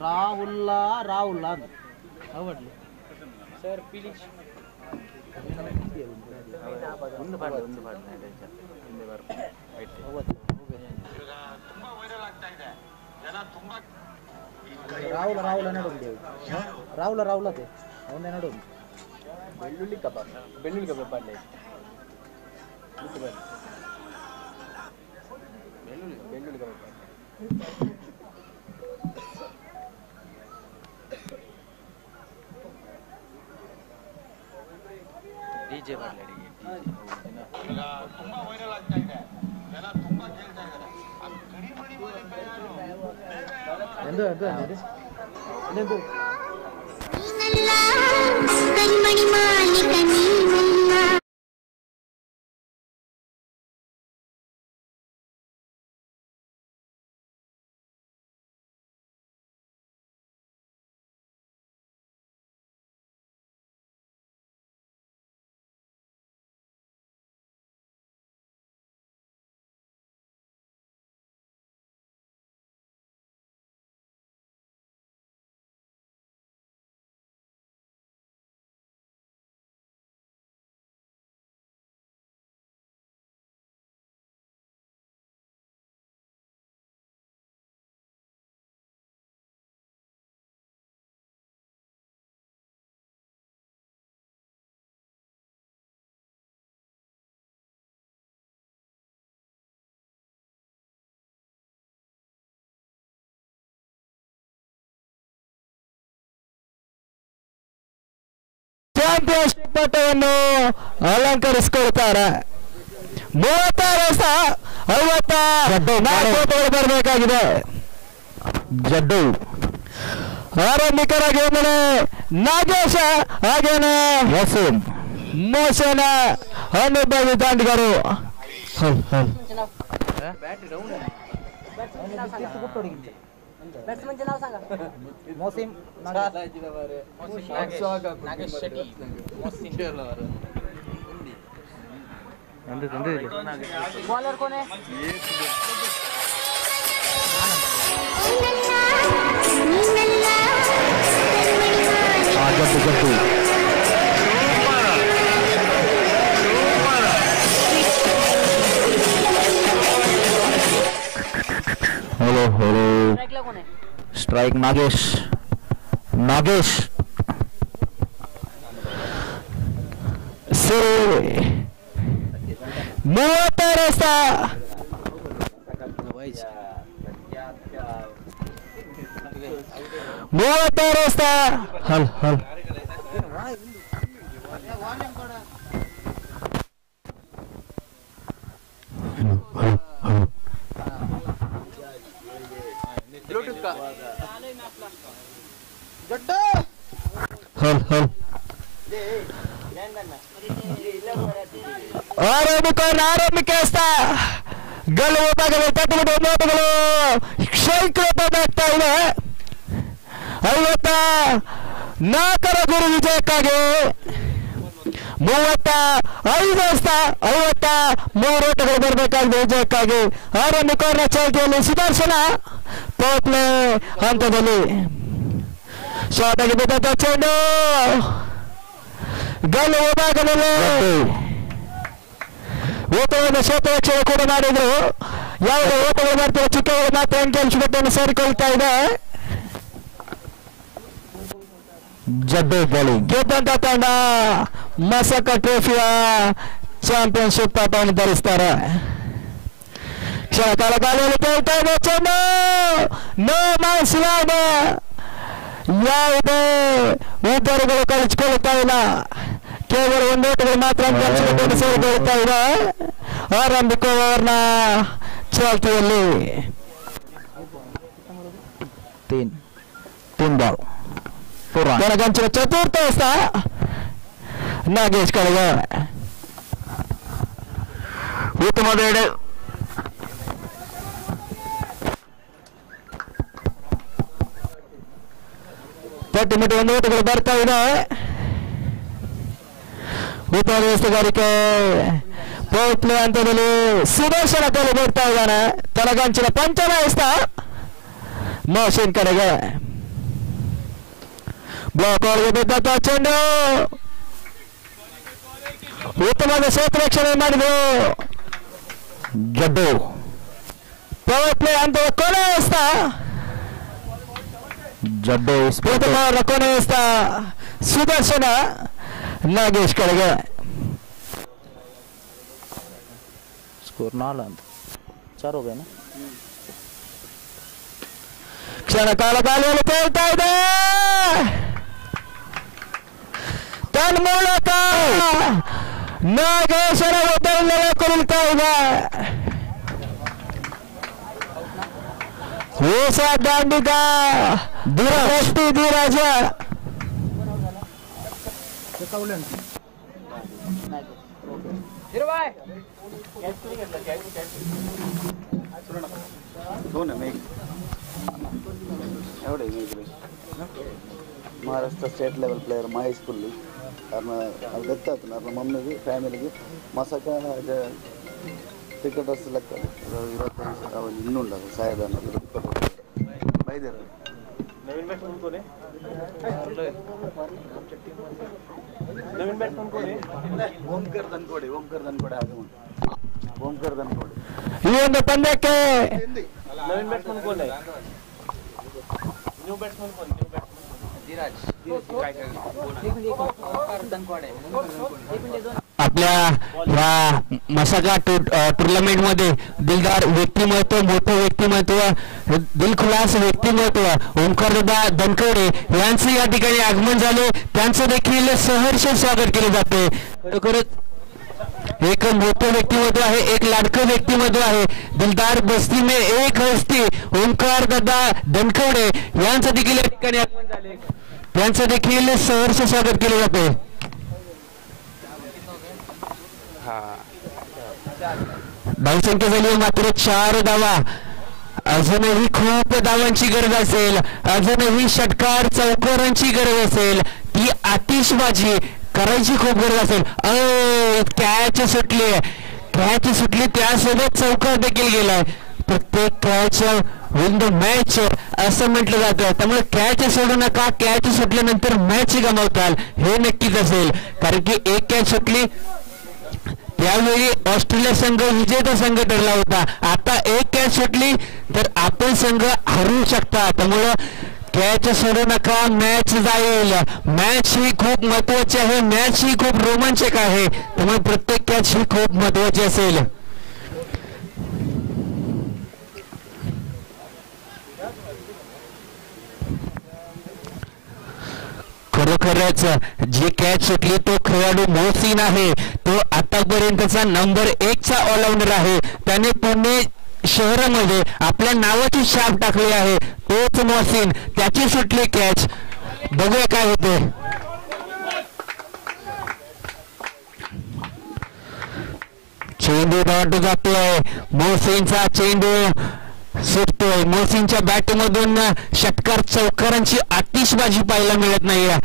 राहुल आवडले सर प्लीज ರಾಹುಲ್ ರಾಹುಲ್ ಅದೇ ಅವನೇ ನೋಡು. ಬೆಳ್ಳುಳ್ಳಿ ಕಬಾಬ್ ಪಲ್ಯ ಬೆಳ್ಳುಳ್ಳಿ ಕಬಾಬ್ ಡಿಜೆ ಮಾಡಲಿ ತುಂಬಾ ವೈರಲ್ ಆಗ್ತಾ ಇದೆ, ಜನ ತುಂಬಾ ಕೇಳ್ತಾ ಇದ್ದಾರೆ. ಆ ಕರಿಮಣಿ ಮಾಲೀಕ ಯಾರು? ಕರಿಮಣಿ ಮಾಲೀಕ ನೀನಲ್ಲ. ಚಾಂಪಿಯನ್ಶಿಪ್ ಪಟ್ಟವನ್ನು ಅಲಂಕರಿಸಿಕೊಳ್ತಾರೆ. 36 ಬರಬೇಕಾಗಿದೆ. ಜಡ್ಡು ಆರಂಭಿಕರಾಗಿ ಒಮ್ಮೆ ನಾಗೇಶ ಹಾಗೇನೆ ಮೋಸನ ಅನುಭವಿ ದಾಂಡಿಗರು. मोसिम नागेश शेट्टी बॉलर कौन है? हेलो हेलो स्ट्राइक नागेश 36 हल हल ब्लूटूथ का हल हल आरंभिक ಗಲ್ಲು ಹೋದಾಗಲೇ ತಟ್ಟುಬಿಟ್ಟು ನೋಟಗಳು ಶೈಕ್ರತ ಆಗ್ತಾ ಇದೆ 54ರ ಗುರು ವಿಜಯಕ್ಕಾಗಿ 53 ಓಟಗಳು ಬರಬೇಕಾಗಿದೆ ವಿಜಯಕ್ಕಾಗಿ. ಆರನೇ ಕಾರ್ನ ಚಾಲ್ತಿಯಲ್ಲಿ ಸುದರ್ಶನ ಪವರ್ ಪ್ಲೇ ಹಂತದಲ್ಲಿ ಶಾಟ್ ಆಗಿ ಬಿದ್ದಂತ ಚೆಂಡು ಗಲ್ಲು ವಿಭಾಗದಲ್ಲಿ ಓಟವನ್ನು ಶೋತರಕ್ಷಣೆ ಕೂಡ ಮಾಡಿದ್ರು. ಯಾವುದೇ ಓಟಗಳು ಮಾಡ್ತಾರೆ ಚಿಕ್ಕವರು ಮಾತ್ರ ಅಂಕಿಅಂಶವನ್ನು ಸೇರಿಕೊಳ್ತಾ ಇದೆ. ಜಡ್ಡು ಬಾಲಿ ಗೆದ್ದಂತ ತಂಡ ಮಸಕ ಟ್ರೋಫಿಯ ಚಾಂಪಿಯನ್ಶಿಪ್ ಪಟ್ಟವನ್ನು ಧರಿಸ್ತಾರೆ. ಕ್ಷಣ ಕಾಲ ಗಾಳಿಯಲ್ಲಿ ಕೇಳ್ತಾ ಇದೆ ಚೆಂಡು ನೋ ಮ್ಯಾಚ್ ಲ್ಯಾಂಡ್. ಯಾವುದೇ ಉದ್ದರುಗಳು ಕಳಿಸಿಕೊಳ್ಳುತ್ತಾ ಇಲ್ಲ, ಕೇವಲ ಒಂದು ಓಟಗಳು ಮಾತ್ರ ಅಂಕಿಅಂಶವನ್ನು ಸೇರಿಕೊಳ್ಳುತ್ತಾ ಇದೆ. ಆರಂಭಿಕ ಓವರ್ನ ಚಾಲ್ತಿಯಲ್ಲಿ 3 ಬಾಲ್ ಕೊನೆಗಂಚಿನ ಚತುರ್ಥ ಎಸೆತ ನಾಗೇಶ್ ಕಡೆಗೆ ಉತ್ತಮವಾದ ಎಡೆ. ತಟ್ಟಿ ಮುಟ್ಟಿ ಒಂದು ಓಟಗಳು ಬರ್ತಾ ಇದೆ. ಉತ್ತಮ ಎಸೆಗಾರಿಕೆ ಪವರ್ ಪ್ಲೇ ಹಂತದಲ್ಲಿ ಸುದರ್ಶನ ಕೈಲಿ ಬರ್ತಾ ಇದ್ದಾನೆ. ತಲಗಂಚಿನ ಪಂಚಮ ಎಸೆತ ಮೋಷನ್ ಕಡೆಗೆ ಬ್ಲಾಕ್ ಒಳಗೆ ಬಿದ್ದಂತ ಚೆಂಡು ಉತ್ತಮವಾದ ಸೇತುರಕ್ಷಣೆ ಮಾಡಿದ್ರು. ಜಡ್ಡು ಪವರ್ ಪ್ಲೇ ಹಂತದ ಕೊನೆ ಎಸೆತ ಜಡ್ಡು ಉತ್ತಮವಾದ ಕೊನೆ ಎಸೆತ ಸುದರ್ಶನ ನಾಗೇಶ್ ಕಡೆಗೆ. स्कोर 4 4 हो गए ना. ಕ್ಷಣ ಕಾಲ ಗಾಳಿಯಲ್ಲಿ ತೇಲ್ತಾ ಇದೆ. ತನ್ಮೂಲಕ ನಾಗೇಶರ ಒತ್ತಡದಲ್ಲೇ ಕುರುಳ್ತಾ ಇದೆ. ಹೊಸ ದಾಂಡಿಗ ದುರಸ್ತಿ ಧೀರಜ Maharashtra state level player Mahesh Pulli అది దెత్తాతున్నారు నా మమ్మీకి ఫ్యామిలీకి మసక టికెటర్స్ లెక్క 25 ఇన్ని ఉండదు సాయదాన బయదేరు నవీన్ బ్యాట్ కొనుక్కోనే నవీన్ బ్యాట్ కొనుక్కోనే ಓಂಕರ್ ದನ್ಕೋಡಿ ಹಾಗೆ ಓಂಕರ್ ದನ್ಕೋಡಿ ಈ ಒಂದು ಪಂದ್ಯಕ್ಕೆ ನವೀನ್ ಬ್ಯಾಟ್ ಕೊನುಕ್ಕೋನೆ ನ್ಯೂ ಬ್ಯಾಟ್ ಕೊನುಕ್ಕೋನೆ ನ್ಯೂ ಬ್ಯಾಟ್ आपल्या ह्या मसाका टुर्नामेंट मध्ये दिलदार व्यक्तिमत्व, मोठं व्यक्तिमत्व, दिलखुलास व्यक्तिमत्व ओंकारदादा धनकवडे यांचं या ठिकाणी आगमन झाले. त्यांचं देखील सहर्ष स्वागत केले जाते. खरोखरच एक मोठं व्यक्तिमत्व आहे, एक लाडकं व्यक्तिमत्व आहे. दिलदार बस्ती में एक हस्ती ओंकारदादा धनकवडे यांचं देखील या ठिकाणी आगमन झाले. त्यांचं देखील सहर्ष स्वागत केले जाते. धावसंख्या झाली मात्र 4 धावा. अजूनही खूप धावांची गरज असेल, अजूनही षटकार चौकारांची गरज असेल, ती आतिषबाजी करायची खूप गरज असेल. कॅच सुटली त्यासोबत चौकार देखील गेलाय. प्रत्येक कॅच विन द मॅच असं म्हटलं जातं. त्यामुळे कॅच सोडू नका, कॅच सुटल्यानंतर मॅच गमावताल हे नक्कीच असेल. कारण की एक कॅच सुटली त्यावेळी ऑस्ट्रेलिया संघ विजेता संघ ठरला होता. आता एक कॅच सुटली तर आपण संघ हरू शकता. त्यामुळं कॅच सोडू नका, मॅच जाईल. मॅच ही खूप महत्वाची आहे, मॅच ही खूप रोमांचक आहे. त्यामुळे प्रत्येक कॅच ही खूप महत्वाची असेल. खरोखरच जी कॅच सुटली तो खेळाडू मोहसिन आहे. तो आतापर्यंतचा नंबर 1 चा ऑलराऊंडर आहे. त्याने पुणे शहरामध्ये आपल्या नावाची छाप टाकली आहे. तोच मोहसिन, त्याची सुटली कॅच. बघूया काय होते. चेंडू दाट जातोय मोहसिनचा चेंडू सुटतोय. मोहसिनच्या बॅटमधून षटकार चौकारांची आतिषबाजी पाहायला मिळत नाहीये.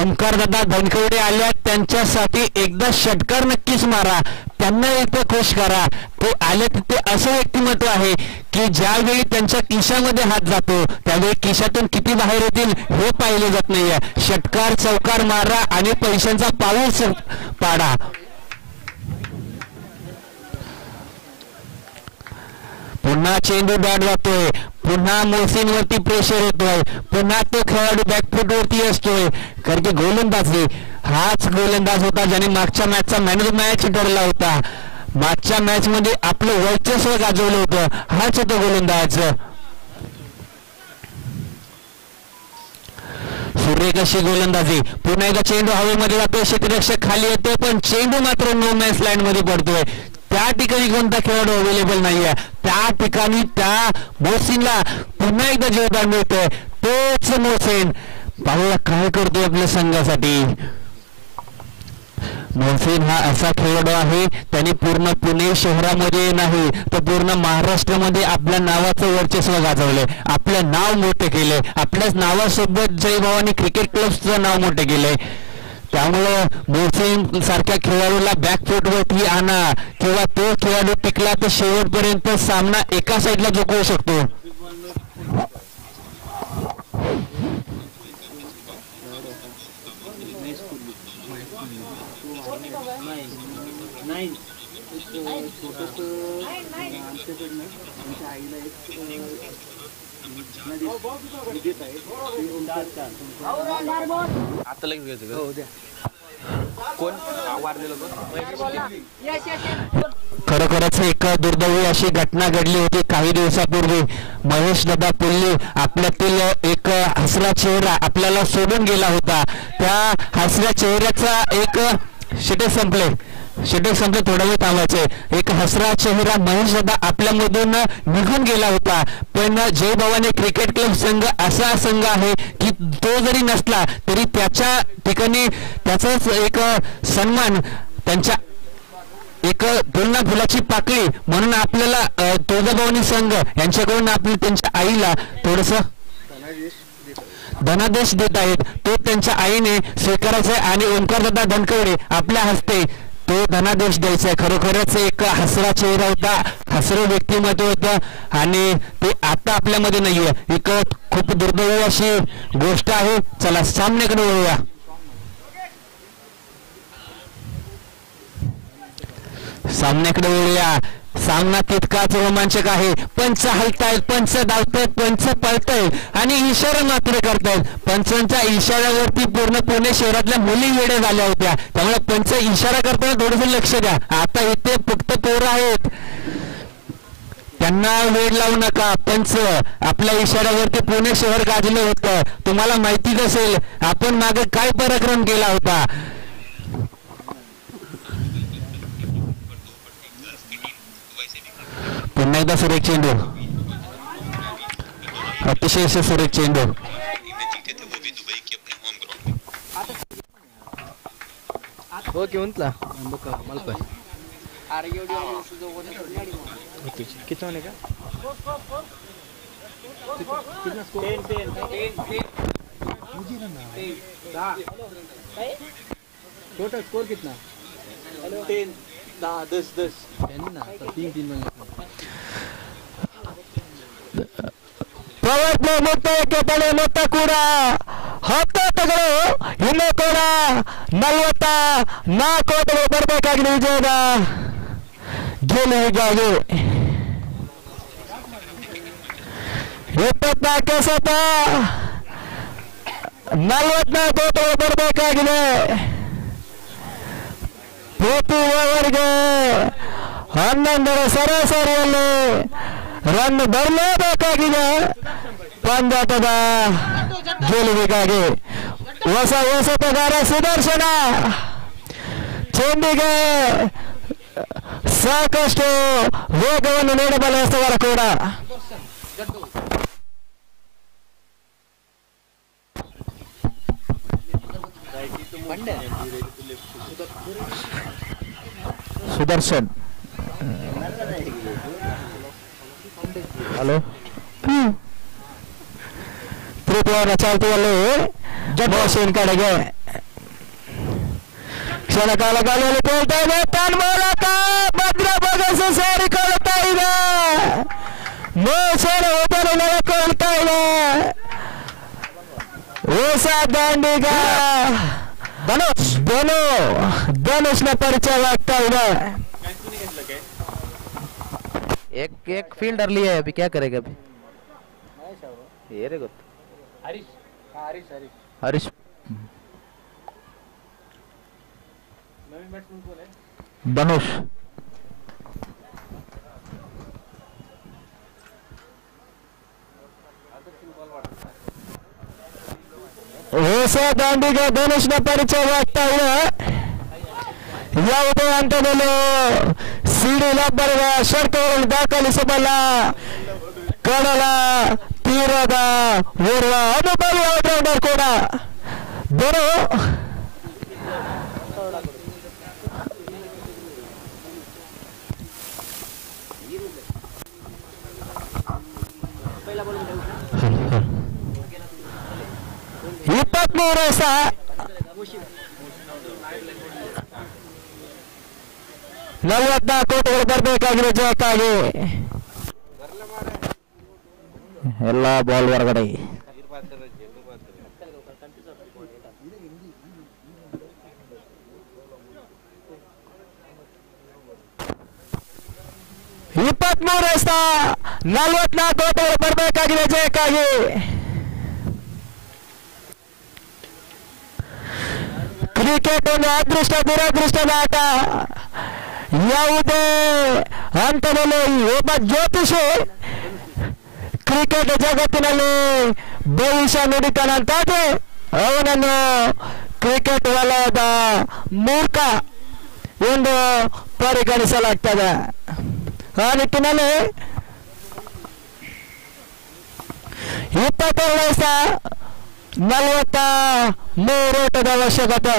ओंकार दादा धनकवडे आल्या, त्यांच्यासाठी एकदा षटकार नक्कीच मारा, त्यांना इथं खुश करा. ते आले तिथे असं व्यक्तिमत्व आहे की ज्यावेळी त्यांच्या खिशामध्ये हात जातो त्यावेळी खिशातून किती बाहेर येतील हे पाहिले जात नाहीये. षटकार चौकार मारा आणि पैशांचा पाऊस पाडा. पुन्हा चेंडू बॅट जातोय, पुन्हा मोहसिनवरती प्रेशर येतोय, पुन्हा तो खेळाडू बॅकफूट वरती असतोय. कारण की गोलंदाजी हाच गोलंदाज होता ज्याने मागच्या मॅचचा मॅन ऑफ द मॅच ठरला होता. मागच्या मॅच मध्ये आपलं वर्चस्व गाजवलं होतं, हाच होता गोलंदाज. सुरेख अशी गोलंदाजी. पुन्हा एकदा चेंडू हवेमध्ये जातोय, क्षेत्ररक्षक खाली येतोय पण चेंडू मात्र नो मॅच लाईन मध्ये पडतोय. त्या ठिकाणी कोणता खेळाडू अवेलेबल नाहीये. त्या ठिकाणी त्या मोहसिनला पुन्हा एकदा जीवदान मिळतोय. तोच मोहसिन पाहूया काय करतोय आपल्या संघासाठी. मोहसिन हा असा खेळाडू आहे त्याने पूर्ण पुणे शहरामध्ये नाही तर पूर्ण महाराष्ट्रामध्ये आपल्या नावाचं वर्चस्व गाजवलंय, आपलं नाव मोठं केलंय, आपल्याच नावासोबत जयभवानी क्रिकेट क्लबचं नाव मोठं केलंय. त्यामुळं मोहसिन सारख्या खेळाडूला बॅकफूट वरती आणा किंवा तो खेळाडू टिकला तर शेवटपर्यंत सामना एका साईडला झोकवू शकतो. आता लगेच कोण वारलेलं खरोखरच एक दुर्दैवी अशी घटना घडली होती काही दिवसापूर्वी. महेश दादा पुल्ली आपल्यातील एक हसरा चेहरा आपल्याला सोडून गेला होता. त्या हसऱ्या चेहऱ्याचा एक षटक संपले थोडा वेळ थांबायचे. एक हसरा चेहरा महेश दादा आपल्यामधून निघून गेला होता. पण जय भवानी क्रिकेट क्लब संघ असा संघ आहे की तो जरी नसला तरी त्याच्या ठिकाणी त्याचाच एक सन्मान, त्यांच्या एक फुलना फुलाची पाकळी म्हणून आपल्याला तुळजाभवानी संघ यांच्याकडून आपल्या त्यांच्या आईला थोडस धनादेश देत आहेत. तो त्यांच्या आईने स्वीकारायचा आहे आणि ओंकार दादा धनकवडे आपल्या हस्ते तो धनादेश द्यायचा आहे. खरोखरच एक हसरा चेहरा होता, हसरं व्यक्तिमत्व होतं आणि ते आता आपल्यामध्ये नाहीये. एक खूप दुर्दैवी अशी गोष्ट आहे. चला सामन्याकडे वळूया. सामन्याकडे वळूया. सामना तितकाच रोमांचक आहे. पंच हलतायत, पंच धावतायत, पंच पळतायत आणि इशारा मात्र करतायत. पंचांच्या इशाऱ्यावरती पूर्ण पुणे शहरातल्या मुली वेड्या झाल्या होत्या. त्यामुळे पंच इशारा करताना थोडंसं लक्ष द्या. आता इथे फक्त पोरं आहेत, त्यांना वेळ लावू नका. पंच आपल्या इशाऱ्यावरती पुणे शहर गाजलं होतं. तुम्हाला माहितीच असेल आपण मागे काय पराक्रम केला होता. पुन्हा एकदा सुरेख चेंडू, अतिशय सुरेख चेंडू. ओके उंटला किती होणे का टोटल स्कोर कितना 10 10 10 3 ಪವರ್ ಪ್ಲೇ ಮುಕ್ತಾಯಕ್ಕೆ ತಲೆ ಮೊತ್ತ ಕೂಡ 10 ಓಟಗಳು ಇನ್ನೂ ಕೂಡ 44 ಓಟಗಳು ಬರಬೇಕಾಗಿದೆ ವಿಜಯದ ಗೆಲುವಿಗಾಗಿ. 24 ಸತ 44 ಓಟಗಳು ಬರಬೇಕಾಗಿದೆ. ಪ್ರತಿ ಓವರ್ಗೆ 11ರ ಸರಾಸರಿಯಲ್ಲಿ ರನ್ ಬರಲೇಬೇಕಾಗಿದೆ ಪಂದ್ಯಾಟದ ಗೆಲುವಿಗಾಗಿ. ಹೊಸ ಹೊಸತಗಾರ ಸುದರ್ಶನ ಚೆಂಡಿಗೆ ಸಾಕಷ್ಟು ವೇಗವನ್ನು ನೀಡಬಲ್ಲ ಹೊಸಗಾರ ಕೂಡ. ಸುದರ್ಶನ್ ಹಲೋ ತೃತೀಯ ಚಾಲ್ತಿಯಲ್ಲಿ ಜಡ್ಡೋಸಿನ ಕಡೆಗೆ ಕ್ಷಣ ಕಾಲ ಗಾಳಿಯಲ್ಲಿ ಕೇಳ್ತಾ ಇದೆ ತನ್ಮೂಲಕ ಭದ್ರ ಬಗಸ ಸೇರಿಕೊಳ್ಳುತ್ತಾ ಇದೆ ಮೋಸರ ಹೋಟೆಲ್ ನೆಲೆಕೊಳ್ತಾ ಇದೆ ಹೊಸ ದಾಂಡಿಗ ಧನುಷ್ನ ಪರಿಚಯವಾಗ್ತಾ ಇದೆ एक फील्डर लिए है अभी क्या करेगा अभी ये रे गोत हरीश ಧನುಷ್ ಹೊಸ ದಾಂಡಿಗ ಧನುಷ್ನ ಪರಿಚಯವಾಗ್ತಾ ಇದೆ ಯಾವುದೇ ಹಂತದಲ್ಲೂ ಸಿಡಿಲಬ್ಬರದ ಷಟ್ಕಗಳನ್ನು ದಾಖಲಿಸಬಲ್ಲ ಕಡಲ ತೀರದ ಓರ್ವ ಅನುಭವಿ ಆಲ್ರೌಂಡರ್ ಕೂಡ ಧನು ಇಪ್ಪತ್ಮೂರು ವರ್ಷ 44 ಕೋಟಿಗಳು ಬರಬೇಕಾಗಿದೆ ಜಯಕ್ಕಾಗಿ ಎಲ್ಲ ಬಾಲ್ ಹೊರಗಡೆ ಇಪ್ಪತ್ಮೂರು 44 ಕೋಟಿಗಳು ಬರಬೇಕಾಗಿದೆ ಜಯಕ್ಕಾಗಿ ಕ್ರಿಕೆಟ್ ಒಂದು ಅದೃಷ್ಟ ದುರದೃಷ್ಟದ ಆಟ ಯಾವುದೇ ಹಂತದಲ್ಲಿ ಒಬ್ಬ ಜ್ಯೋತಿಷಿ ಕ್ರಿಕೆಟ್ ಜಗತ್ತಿನಲ್ಲಿ ಭವಿಷ್ಯ ನುಡಿತಾನಂತಾದ್ರೆ ಅವನನ್ನು ಕ್ರಿಕೆಟ್ ವಲಯದ ಮೂರ್ಖ ಎಂದು ಪರಿಗಣಿಸಲಾಗ್ತದೆ ಆ ನಿಟ್ಟಿನಲ್ಲಿ 22 ವರ್ಷ 43 ಓಟದ ಅವಶ್ಯಕತೆ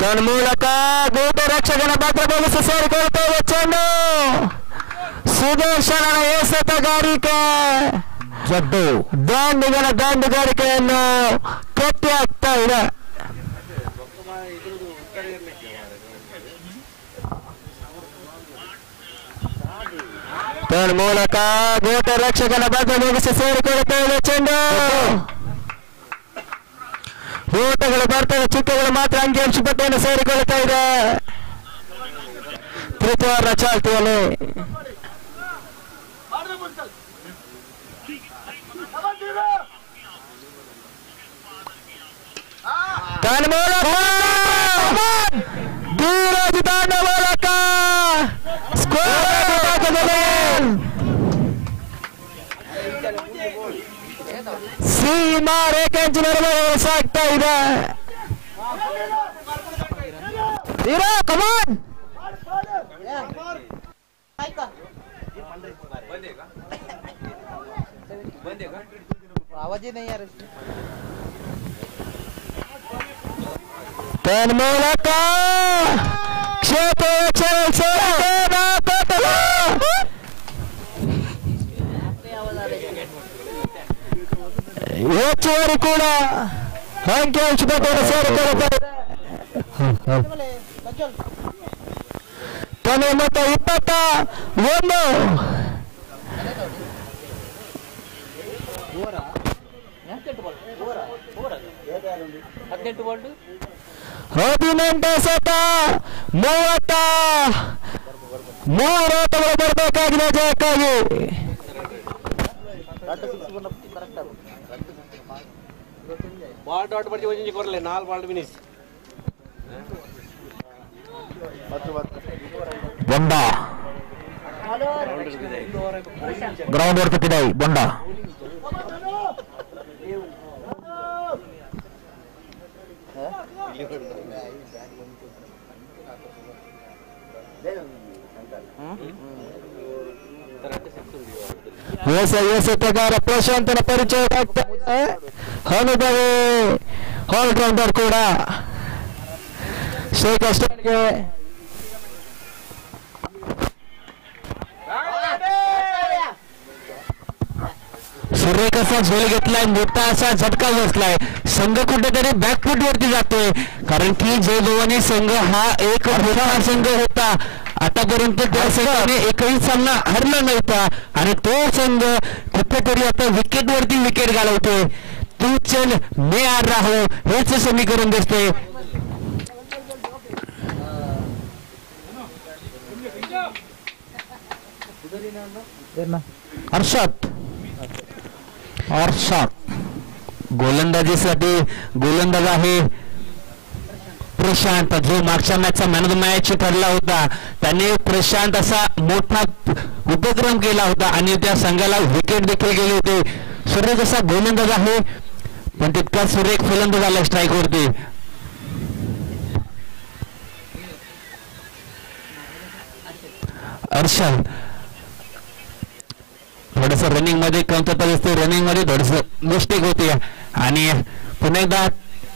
ತನ್ಮೂಲಕ ಗೂಟ ರಕ್ಷಕನ ಭದ್ರಗೊಳಿಸಿ ಸೇರಿಕೊಳ್ಳುತ್ತೇವೆ ಚೆಂಡು ಸುದರ್ಶನನ ಎಸೆತಗಾರಿಕೆ ಜಡ್ಡು ದಾಂಡಿಗನ ದಾಂಡುಗಾರಿಕೆಯನ್ನು ಕಟ್ಟಿ ಹಾಕ್ತಾ ಇದೆ ತನ್ಮೂಲಕ ಗೂಟ ರಕ್ಷಕನ ಭದ್ರಗೊಳಿಸಿ ಸೇರಿಕೊಳ್ಳುತ್ತೇವೆ ಚೆಂಡು ಓಟಗಳು ಬರ್ತವೆ ಚುಕ್ಕೆಗಳು ಮಾತ್ರ ಅಂಕಿ ಪಟ್ಟಿಯನ್ನು ಸೇರಿಕೊಳ್ಳುತ್ತಾ ಇದೆ ತೃತೀಯ ಚಾಲ್ತಿಯಲ್ಲಿ ಧೀರಜ್ ದಾಂಡ ಮೂಲಕ ಸೀಮಾ ರೇಖಾಂಚಿನ ಸಾಗ್ತಾ ಇದೆ ಕಮಾನ್ आवाज ही नहीं यार तन्मूलक ಹೆಚ್ಚುವರಿ ಕೂಡ ಅಂಕಿ ಪಟ್ಟಿಯನ್ನು ಸೇರಿಕೊಳ್ಳುತ್ತದೆ ಕೊನೆ ಮೊತ್ತ 21 18 ಸತ 33 ಓಟಗಳು ಬರಬೇಕಾಗಿದೆ ಜಯಕ್ಕಾಗಿ ಬಾಲ್ ಡಾಟ್ ಬರ್ತಿ ಒಂಜಿ ಕೊರಲೆ 4 ಬಾಲ್ ಫಿನಿಶ್ ಬೊಂಡ ಗ್ರೌಂಡ್ ವರ್ಕ್ ಪಿಡೈ ಬೊಂಡ ಎಸೆತಗಾರ ಪ್ರಶಾಂತನ ಪರಿಚಯ ಅನುಭವಿ ऑलराउंडर कोड़ा शेख अस्टन के सुरेख असा झोल घेतलाय, मोठा असा झटका बसलाय. संघ कुठेतरी बॅकफूट वरती जातोय, कारण की जय भवानी संघ हा एक मोठा संघ होता. आतापर्यंत त्या संघाने एकही सामना हरला नव्हता आणि तो संघ कुठेतरी आता विकेट वरती विकेट घालवतोय. तू चल मी आ रहा हूं हेच समीकरण दिसतंय. अर्षद गोलंदाजीसाठी गोलंदाज आहे प्रशांत, जो मागच्या मॅचचा मॅन ऑफ द मॅच ठरला होता. त्याने प्रशांत असा मोठा उपक्रम केला होता आणि त्या संघाला विकेट देखील गेले होते. सुरेख असा गोलंदाज आहे, पण तितका सुरेख फलंदाज आला स्ट्राईक वरती. अर्षद थोडस रनिंग मध्ये कमतरता दिसते, रनिंग मध्ये थोडस मिस्टेक होते आणि पुन्हा एकदा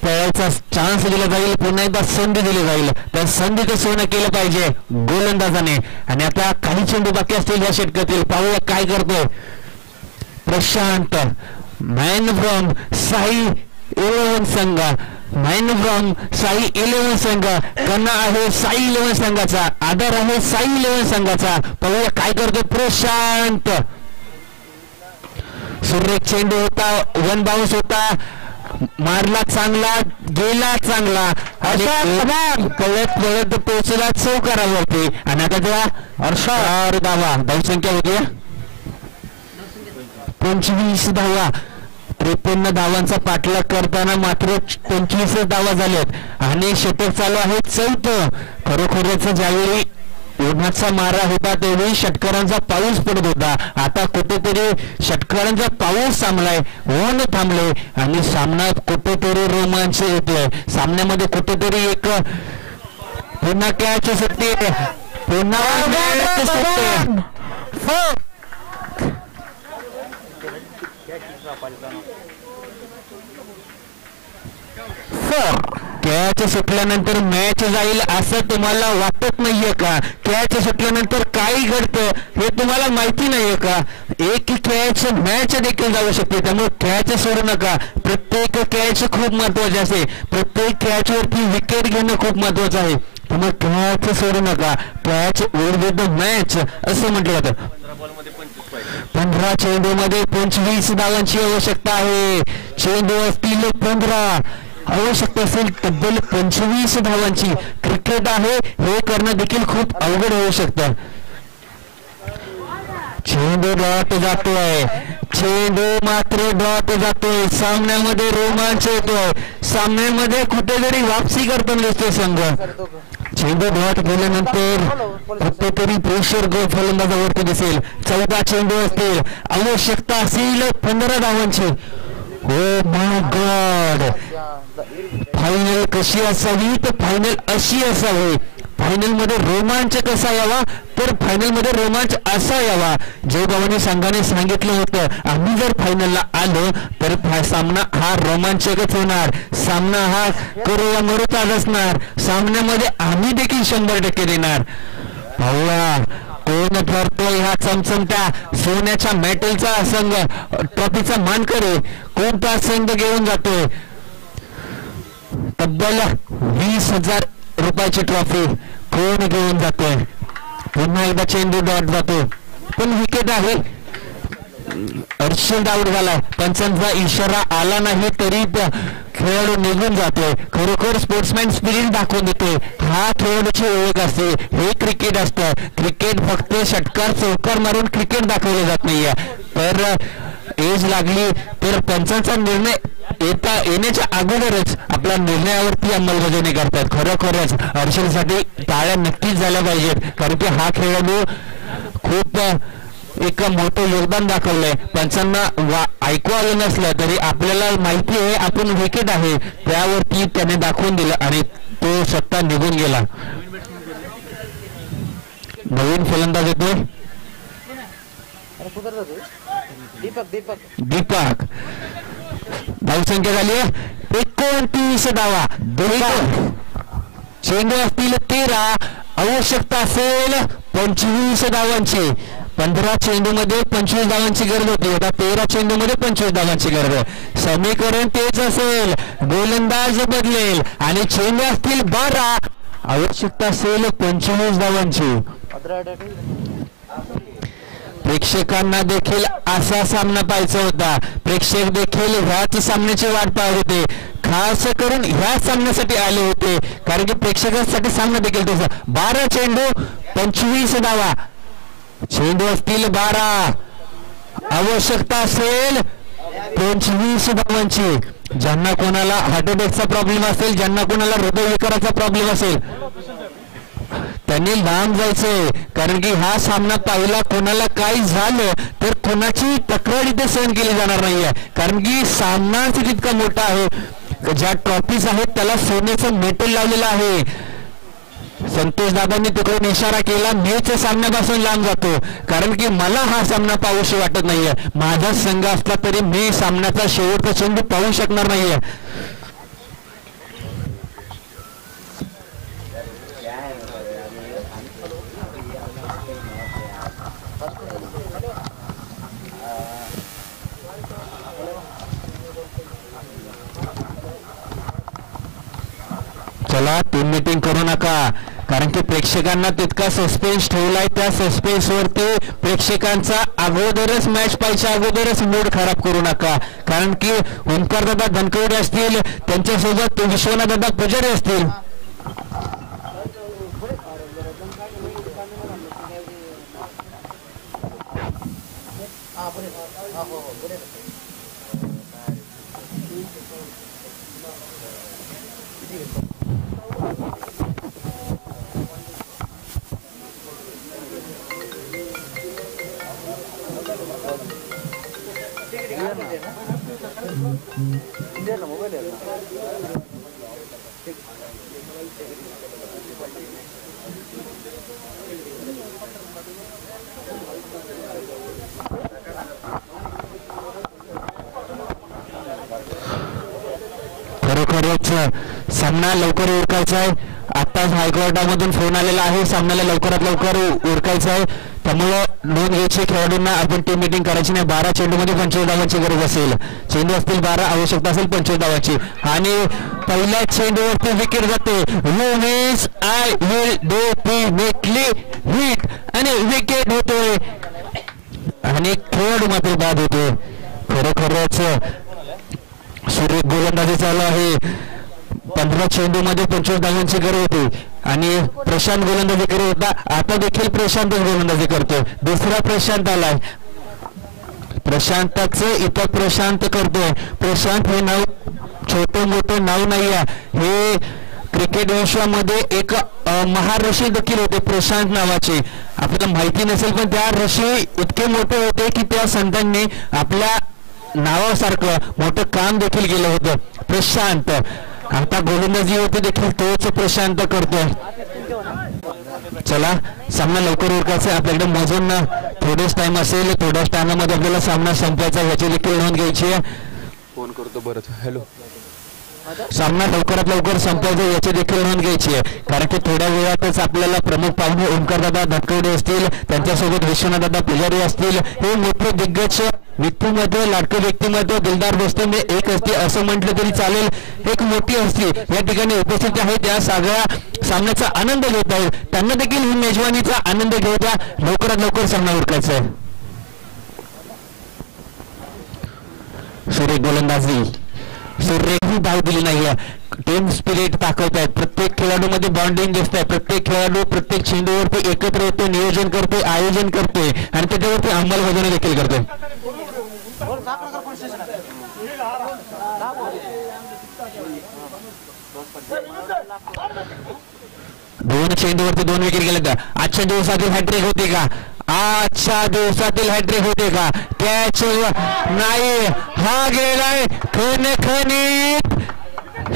खेळायचा चान्स दिला जाईल, पुन्हा एकदा संधी दिली जाईल. त्या संधीचं सोनं केलं पाहिजे गोलंदाजाने. आणि आता काही चेंडू बाकी असतील या षटकातील, पाहूया काय करतोय प्रशांत. मॅन फ्रॉम साई 11 संघ, मॅन फ्रॉम साई 11 संघ. कन्ना आहे साई 11 संघाचा, आदर आहे साई 11 संघाचा. पाहूया काय करतोय प्रशांत. सुरेख चेंडू होता, वन बाउन्स होता, मारला चांगला, गेला चांगला आणि पळत पळत पोहोचला चौकारावरती. आणि आता त्या अर्षद धावा, धावसंख्या होती 25 धावा. 53 धावांचा पाठलाग करताना मात्र 25 धावा झाल्यात आणि षटक चालू आहे 4थं. खरोखरच ज्यावेळी उन्हाचा मारा होता त्यावेळी षटकारांचा पाऊस पडत होता. आता कुठेतरी षटकारांचा पाऊस थांबलाय, ऊन थांबले आणि सामना कुठेतरी रोमांच येतोय. सामन्यामध्ये कुठेतरी एक पुन्हा कॅच सुटते, पुन्हा मॅच सुटते. कॅच सुटल्यानंतर मॅच जाईल असं तुम्हाला वाटत नाहीये का? कॅच सुटल्यानंतर काय घडतं हे तुम्हाला माहिती नाहीये का? एक कॅच मॅच देखील जाऊ शकते, त्यामुळे कॅच सोडू नका. प्रत्येक कॅच खूप महत्वाची असते, प्रत्येक कॅच वरती विकेट घेणं खूप महत्वाचं आहे. त्यामुळे कॅच सोडू नका. कॅच विल द मॅच असं म्हटलं जातं. 15 चेंडू मध्ये 25 धावांची आवश्यकता आहे. चेंडू असतील 15, आवश्यकता असेल तब्बल 25 धावांची. क्रिकेट आहे, हे करणं देखील खूप अवघड होऊ शकतं. चेंडू डॉट जातोय, चेंडू मात्र डॉट जातोय. सामन्यामध्ये रोमांच येतोय, सामन्यामध्ये कुठेतरी वापसी करताना दिसतोय संघ. चेंडू डॉट गेल्यानंतर कुठेतरी प्रेशर फलंदाजावरती दिसेल. 14 चेंडू असतील, आवश्यकता असेल 15 धावांची. ओ माय गॉड, फायनल कशी असावी तर फायनल अशी असावी. फायनल मध्ये रोमांच कसा यावा तर फायनल मध्ये रोमांच असा यावा. जय भवानी संघाने सांगितलं होतं, आम्ही जर फायनलला आलो तर सामना हा रोमांचकच होणार, सामना हा करूया मरूचाच असणार, सामन्यामध्ये आम्ही देखील 100% देणार. भाऊया कोण ठरतोय हा चमचमत्या सोन्याच्या मेटलचा संघ, ट्रॉफीचा मानकरी कोणता संघ घेऊन जातोय? तब्बल 20,000 रुपयाची ट्रॉफी कोण घेऊन जातोय? पुन्हा एकदा चेंडू डॉट जातो, पण विकेट आहे. अर्षद आउट झालाय, पंचांचा इशारा आला नाही तरी खेळाडू निघून जातोय. खरोखर स्पोर्ट्समॅन स्पिरिट दाखवून देतोय. हा खेळाडूची ओळख असते, हे क्रिकेट असतं. क्रिकेट फक्त षटकार चौकार मारून क्रिकेट दाखवलं जात नाहीये. तर एज लागली तर पंचांचा निर्णय येण्याच्या अगोदरच आपल्या निर्णयावरती अंमलबजावणी करतात. खरोखरच अर्षदसाठी टाळ्या नक्कीच झाल्या पाहिजेत, कारण की हा खेळाडू खूप एक मोठं योगदान दाखवलंय. पंचांना ऐकू आलं नसलं तरी आपल्याला माहिती आहे आपण विकेट आहे, त्यावरती त्याने दाखवून दिलं आणि तो सत्ता निघून गेला. नवीन फलंदाज येतोय दीपक धावसंख्या झाली 29 धावा. चेंडू असतील 13, आवश्यकता असेल 25 धावांची. 15 चेंडूमध्ये 25 धावांची गरज होती, आता 13 चेंडूमध्ये 25 धावांची गरज आहे. समीकरण तेच असेल, गोलंदाज बदलेल आणि चेंडू असतील 12, आवश्यकता असेल 25 धावांची. प्रेक्षकांना देखील असा सामना पाहायचा होता. प्रेक्षक देखील ह्याच सामन्याची वाट पाहत होते, खास करून ह्या सामन्यासाठी आले होते, कारण की प्रेक्षकांसाठी सामना देखील तसा. 12 चेंडू 25 धावा, चेंडू असतील 12, आवश्यकता असेल 25 धावांची. ज्यांना कोणाला हार्ट अटॅकचा प्रॉब्लेम असेल, ज्यांना कोणाला हृदयविकाराचा प्रॉब्लेम असेल, त्यांनी लांब जायचंय, कारण की हा सामना पाहिला कोणाला काही झालं तर कोणाची तक्रार इथे सहन केली जाणार नाहीये, कारण की सामना तितका मोठा आहे. ज्या ट्रॉफीज आहेत त्याला सोन्याचं मेटल लावलेलं आहे. संतोष दादांनी तिकडून इशारा केला, मीच सामन्यापासून लांब जातो, कारण की मला हा सामना पाहूशी वाटत नाहीये. माझा संघ असला तरी मी सामन्याचा शेवटचा चेंडू पाहू शकणार नाहीये. चला, टीम मीटिंग करू नका, कारण की प्रेक्षकांना तितका सस्पेन्स ठेवलाय. त्या सस्पेन्स वरती प्रेक्षकांचा अगोदरच मॅच पाहिजे, अगोदरच मूड खराब करू नका, कारण की ओंकार दादा धनकवडे असतील, त्यांच्यासोबत विश्वनाथ दादा पुजारी असतील. खरोखरच सामना लवकर उरकायचा आहे. आताच हायकोर्टामधून फोन आलेला आहे, सामन्याला लवकरात लवकर उरकायचं आहे, त्यामुळं नोंद घ्यायची. खेळाडूंना आपण टीम मीटिंग करायची नाही. 12 चेंडूमध्ये 25 धावांची गरज असेल, चेंडू असतील 12, आवश्यकता असेल 25 धावांची. आणि पहिल्या चेंडूवरती विकेट जाते. Lewis I will definitely hit आणि विकेट होतोय आणि खेळाडू मात्र बाद होतोय. खरोखरच सूर्य गोलंदाजी चालू आहे. 15 चेंडूमध्ये 25 धावांची गरज होती आणि प्रशांत गोलंदाजी करत होता. आता देखील प्रशांत गोलंदाजी करतोय. दुसरा प्रशांत आलाय. प्रशांताचं इथं प्रशांत करतोय. प्रशांत हे नाव छोटं मोठं नाव नाही आहे, हे क्रिकेट विश्वामध्ये एक महाऋषी देखील होते प्रशांत नावाचे. आपल्याला माहिती नसेल पण त्या ऋषी इतके मोठे होते की त्या संतांनी आपल्या नावासारखं मोठं काम देखील केलं होतं. प्रशांत आता गोलंदाजी होते देखील तोच प्रशांत करतोय. चला, सामना लवकर उरकायचा. आपल्याकडे मोजून थोडेच टाइम असेल, थोड्याच टायमामध्ये आपल्याला सामना संपवायचा, याची देखील नोंद घ्यायची आहे. फोन करतो बरं. हॅलो, सामना लवकरात लवकर संपवायचा, याची देखील नोंद घ्यायची आहे, कारण की थोड्या वेळातच आपल्याला प्रमुख पाहुणे ओंकार दादा धनकवडे असतील, त्यांच्यासोबत विश्वनाथ दादा पुजारी असतील. हे मोठे दिग्गज व्यक्तिमत्व, लाडकं व्यक्तिमत्व, दिलदार दोस्तांमध्ये एक असते असं म्हटलं तरी चालेल. एक मोठी हस्ती या ठिकाणी उपस्थित आहे, त्या सगळ्या सामन्याचा आनंद घेत आहेत. त्यांना देखील ही मेजवानीचा आनंद घेऊ द्या. लवकरात लवकर सामना उरकायचा आहे. सूर्य गोलंदाजी, सूर्यही धाव दिली नाहीये. टीम स्पिरिट दाखवत आहेत. प्रत्येक खेळाडूमध्ये बॉन्डिंग दिसत आहे. प्रत्येक खेळाडू प्रत्येक चेंडूवरती एकत्र येतो, नियोजन करते, आयोजन करते आणि त्याच्यावरती अंमलबजावणी देखील करते. दोन चेंडूवरती 2 विकेट गेले. आजच्या दिवसातील हॅट्रिक होते का? आजच्या दिवसातील हॅट्रिक होते का? कॅच नाही, हा गेलाय खणखणीत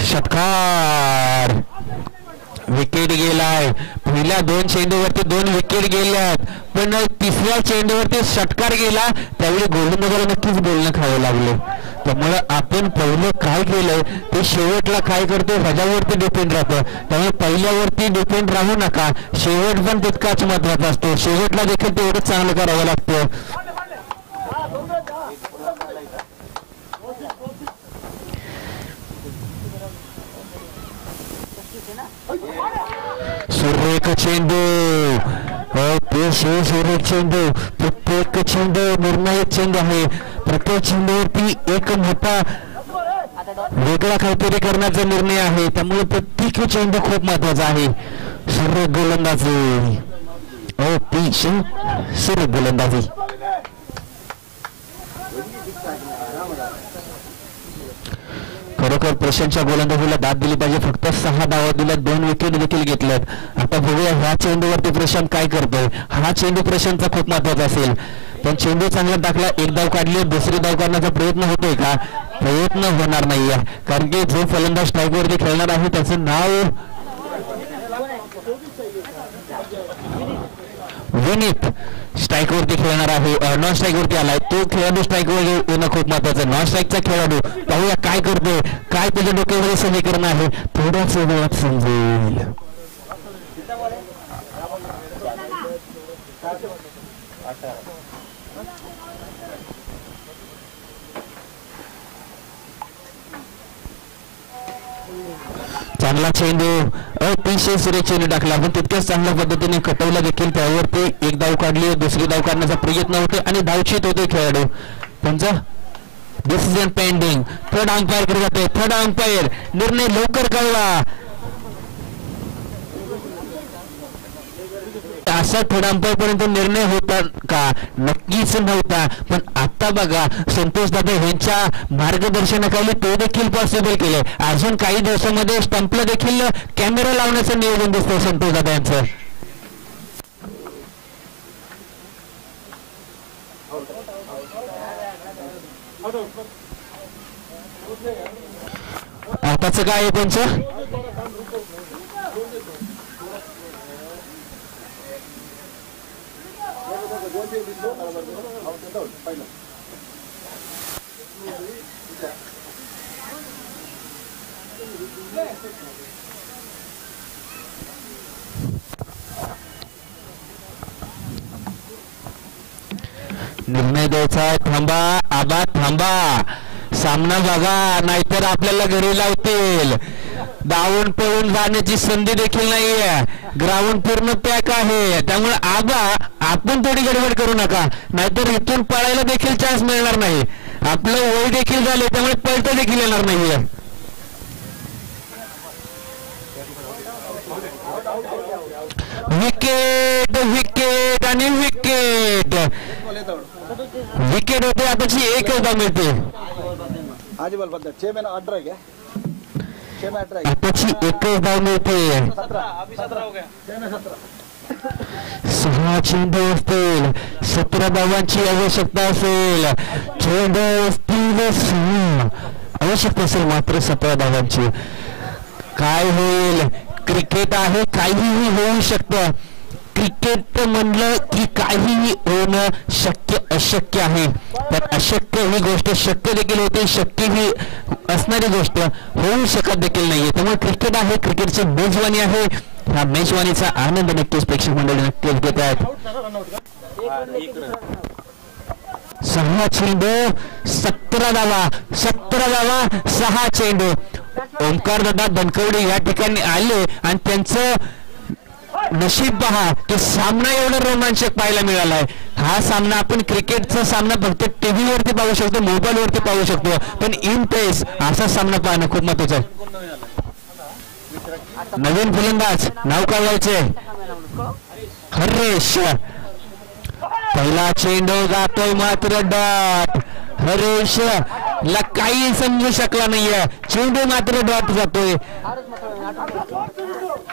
षटकार. विकेट गेलाय. पहिल्या 2 चेंडूवरती 2 विकेट गेल्यात, पण तिसऱ्या चेंडूवरती षटकार गेला. त्यावेळी गोलंदाजाला नक्कीच बोलणं खावं लागलं. त्यामुळे आपण पहिलं काय केलंय ते शेवटला काय करतो ह्याच्यावरती डिपेंड राहतं. त्यामुळे पहिल्यावरती डिपेंड राहू नका. शेवट पण तितकाच महत्वाचा असतो. शेवटला देखील तेवढंच चांगलं करावं लागतं. सुरेख चेंडू, सुरेख चेंडू. प्रत्येक चेंडू निर्णायक चेंडू आहे. प्रत्येक चेंडूवरती एक मोठा वेगळा काहीतरी करण्याचा निर्णय आहे. त्यामुळे प्रत्येक चेंडू खूप महत्वाचा आहे. सुरेख गोलंदाजी, सुरेख गोलंदाजी. खरोखर प्रशांतच्या गोलंदाजीला दाद दिली पाहिजे. फक्त 6 धावा दिल्या, 2 विकेट देखील घेतल्यात. आता बघूया ह्या चेंडूवरती प्रशांत काय करतोय. हा चेंडू प्रशांतचा खूप महत्वाचा असेल. पण चेंडू चांगला टाकला, 1 धाव काढली, दुसरी धाव काढण्याचा प्रयत्न होतोय का? प्रयत्न होणार नाहीये, कारण की जो फलंदाज स्ट्राईकवरती खेळणार आहे त्याचं नाव विनीत स्ट्राईक वरती खेळणार आहे. नॉन स्ट्राईक वरती आलाय तो खेळाडू. स्ट्राईक वर येणं खूप महत्वाचं. नॉन स्ट्राईकचा खेळाडू पाहूया काय करतोय, काय त्याच्या डोक्यामध्ये समीकरण आहे. थोड्याच वेळात समजेल. चांगला चेंडू, अतिशय सुरेख चेंडू टाकला. पण तितक्याच चांगल्या पद्धतीने कटवला देखील. त्यावरती 1 धाव काढली, दुसरी धाव काढण्याचा प्रयत्न होते आणि धावचीत होते खेळाडू. त्यांचा डिसिजन पेंडिंग. थर्ड अंपायर कडे जाते. थर्ड अंपायर निर्णय लवकर कळवा. असा थर्ड अंपायर पर्यंत निर्णय होता का? नक्कीच नव्हता. पण आता बघा संतोष दादा यांच्या मार्गदर्शनाखाली तो देखील पॉसिबल केले. अजून काही दिवसामध्ये स्टंपला देखील कॅमेरा लावण्याचं नियोजन दिसतंय संतोष दादा यांचं. आताच काय आहे त्यांचं? निर्णय द्यायचा. थांबा आबा थांबा, सामना बघा, नाहीतर आपल्याला घरी लावतील. धावून पळून जाण्याची संधी देखील नाहीये. ग्राउंड पूर्ण पॅक आहे. त्यामुळे आबा आपण थोडी गडबड करू नका, नाहीतर इथून पळायला देखील चान्स मिळणार नाही. आपलं वय देखील झाले त्यामुळे पळता देखील येणार नाहीये. विकेट विकेट आणि विकेट. विकेट होते. आताची 1 धाव मिळते. आताची 1 धाव मिळते. 6 चेंडू असतील, 17 धावांची आवश्यकता असेल. चेंडू असतील 6, आवश्यकता असेल मात्र 17 धावांची. काय होईल? क्रिकेट आहे, काहीही होऊ शकतं. क्रिकेट म्हणलं की काहीही होणं शक्य अशक्य आहे. तर अशक्य ही गोष्ट शक्य देखील होते, शक्य ही असणारी गोष्ट होऊ शकत देखील नाहीये. त्यामुळे क्रिकेट आहे, क्रिकेटची मेजवानी आहे. ह्या मेजवानीचा आनंद नक्कीच प्रेक्षक मंडळी नक्कीच घेत आहेत. 6 चेंडू 17 धावा, 17 धावा 6 चेंडू. ओंकार दादा धनकवडी या ठिकाणी आले आणि त्यांचं नशीब पहा की सामना एवढा रोमांचक पाहायला मिळालाय. हा सामना आपण क्रिकेटचा सामना फक्त टीव्ही वरती पाहू शकतो, मोबाईल वरती पाहू शकतो, पण इन पेस असा सामना पाहणं खूप महत्वाचं आहे. नवीन फलंदाज नाव काय व्हायचे? हरेश. पहिला चेंडू जातोय मात्र डॉट. हरेश ला काही समजू शकला नाहीये. चेंडू मात्र डॉट जातोय.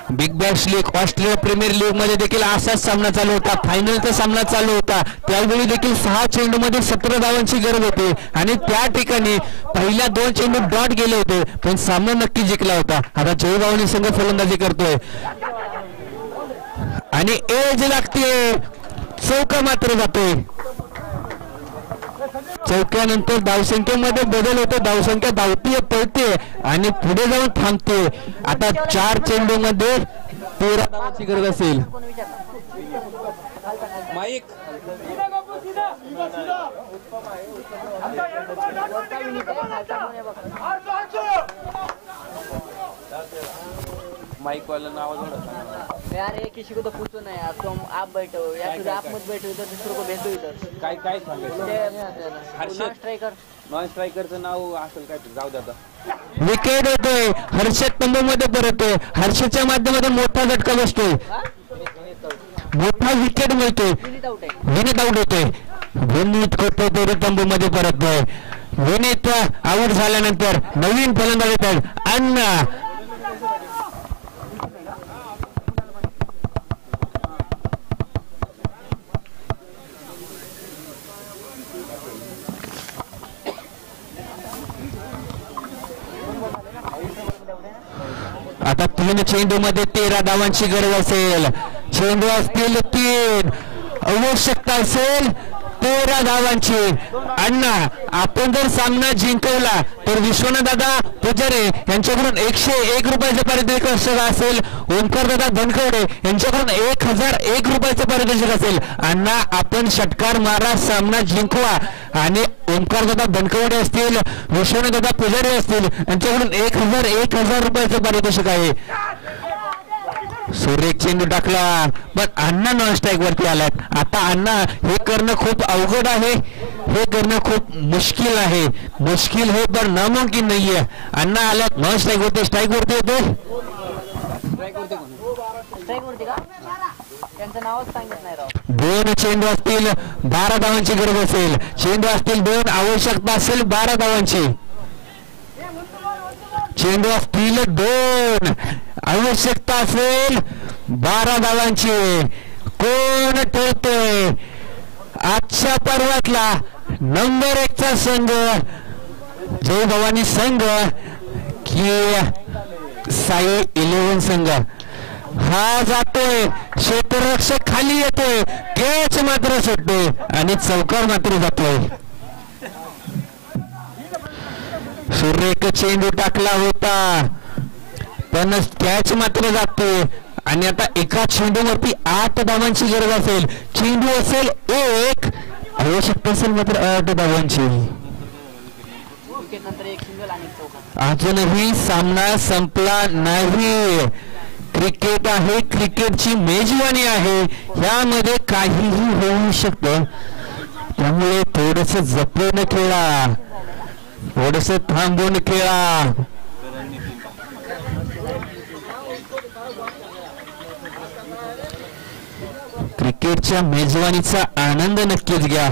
Big Bash League Australia premier league मध्ये देखील असाच सामना चालू होता. फायनलचा सामना चालू होता त्यावेळी देखील 6 चेंडूमध्ये 17 धावांची गरज होती आणि त्या ठिकाणी पहिल्या 2 चेंडू डॉट गेले होते पण सामना नक्की जिंकला होता. आता जय भवानी संघ फलंदाजी करतोय आणि एज लागते, चौका मात्र जातोय. चौक्यानंतर धावसंख्येमध्ये बदल होतो, धावसंख्या धावतीये पळते आणि पुढे जाऊन थांबते. आता 4 चेंडूमध्ये 13 धावांची गरज असेल. माईक माइक वाला आवाज यार एक किसी को तो पूछो ना यार, तुम आप बैठो या फिर आप मत बैठो इधर, दूसरों को भेज दो इधर. काय काय सांगायचं स्ट्रायकर नॉन स्ट्रायकरचं नाव असेल काय जाऊ द्या आता. विकेट होतोय, हर्षद तंबूमध्ये परततोय. हर्षदच्या माध्यमातून मोठा झटका बसतोय, मोठा विकेट मिळतोय, विनीत आउट होतोय. विनीत होतोय तंबूमध्ये परततोय. विनीत आउट झाल्यानंतर नवीन फलंदाज येतात अण्णा. आता 3 चेंडू मध्ये 13 धावांची गरज असेल. चेंडू असतील 3, आवश्यकता असेल 13 धावांची. अण्णा आपण जर सामना जिंकवला तर विश्वनाथ दादा पुजारे यांच्याकडून 101 रुपयाचं पारितोषिक असेल. ओंकार दादा धनकवडे यांच्याकडून 1001 रुपयाचं पारितोषिक असेल. अण्णा आपण षटकार मारा, सामना जिंकवा आणि ओंकार दादा धनकवडे असतील, विश्वनाथ दादा पुजारी असतील यांच्याकडून 1000 रुपयाचं पारितोषिक आहे. सुरेख चेंडू टाकला पण अण्णा नॉन स्ट्राईक वरती आलात. आता अण्णा हे करणं खूप अवघड आहे, हे करणं खूप मुश्किल आहे. मुश्किल है पण नामुमकिन नाही आहे. अण्णा आलात नॉन स्ट्राईक वरती, स्ट्राईक वरती येतो. त्यांचं नावच सांगत नाही राव. 2 चेंडू असतील 12 धावांची गरज असेल. चेंडू असतील 2, आवश्यकता असेल 12 धावांची. चेंडू असतील 2, आवश्यकता असेल 12 धावांची. कोण ठरतोय आजच्या पर्वातला नंबर 1 चा संघ जय भवानी संघ की साई 11 संघ? हा जातोय, क्षेत्ररक्षक खाली येतोय, कॅच मात्र सुटतोय आणि चौकार मात्र जातोय. सुरेख चेंडू टाकला होता पण कॅच मात्र जातोय आणि आता एका चेंडूवरती 8 धावांची गरज असेल. चेंडू असेल 1, आवश्यकता असेल मात्र 8 धावांची. अजूनही सामना संपला नाही. क्रिकेट आहे, क्रिकेटची मेजवानी आहे, यामध्ये काहीही होऊ शकतं. त्यामुळे थोडस जपून खेळा, थोडस थांबून खेळा. क्रिकेटच्या मेजवानीचा आनंद नक्कीच घ्या.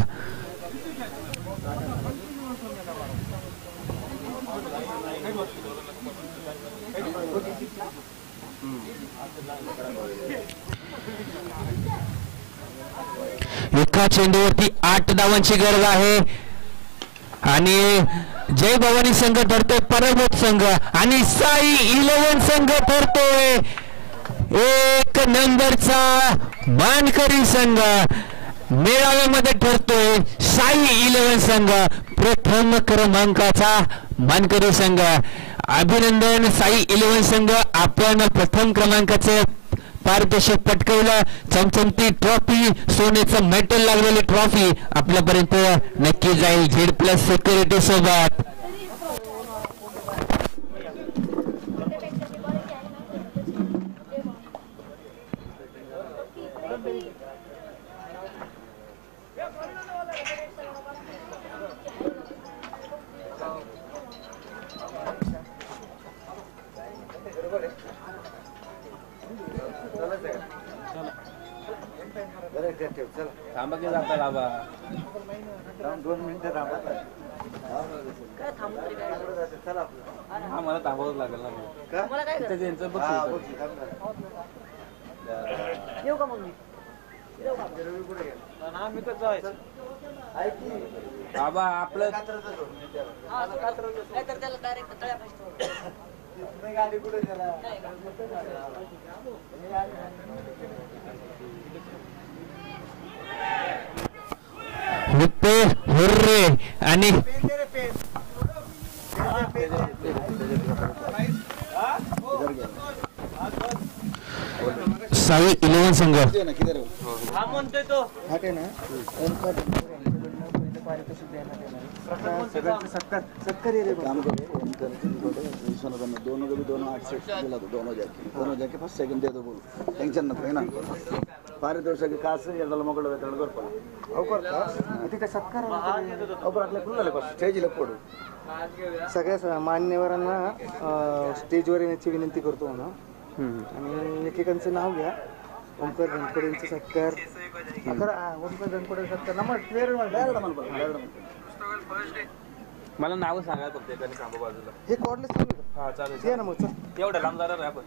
एका चेंडूवरती 8 धावांची गरज आहे आणि जय भवानी संघ ठरतोय परमोत संघ आणि साई 11 संघ ठरतोय 1 नंबरचा मानकरी संघ. मेळाव्यामध्ये ठरतोय साई 11 संघ, प्रथम क्रमांकाचा मानकरी संघ. अभिनंदन साई 11 संघ, आपण प्रथम क्रमांकाचे पारितोषिक पटकवलं. चमचमती ट्रॉफी, सोन्याचं मेटल लागलेली ट्रॉफी आपल्यापर्यंत नक्की जाईल Z+ सिक्युरिटी सोबत. थांबा की जाता बाबा. 2 मिनिटं थांबा. काय थांबू तरी काय हा मला थांबावंच लागेल ना मला काय तिथं त्यांचं बघ हा, सुरू बघ, थांब ना. येऊ का मग मी बाबा आपलं काय तर त्याला डायरेक्ट तळ्यापाशी हुप्पे हुर्रे आणि इधर घ्या. सावी 11 संघ किती आहे ना, किती आहे? हा म्हणतोय तो हा काय ना काम करो विश्वनाथांना 2 दिला तो 2 जाके फर्स्ट सेकंड दे दो बोल टेंशन नको ना पारितोषिक कास ಎಲ್ಲ ಮಗಳು ಬೇಕಾದ್ರೆ ಬರ್ಕೊಳ್ಳಿ तिथे सत्कार ಒಬ್ಬರು ಆಗ್ಲೇ ಫುಲ್ ಫಸ್ಟ್ ಸ್ಟೇಜಿಗೆ ಕೊಡು सगळ्या मान्यवरांना स्टेजवर येण्याची विनंती करतो म्हणा आणि एकेकांचं नाव घ्या. ओंकार धनखडेंचा सत्कार ओंकार धनखडे सत्कार मला नाव सांगा फक्त एखादी थांबा बाजूला हे कॉर्डलेस हा चालेल ये ना मग चल. एवढं लांब जाणार आहे आपण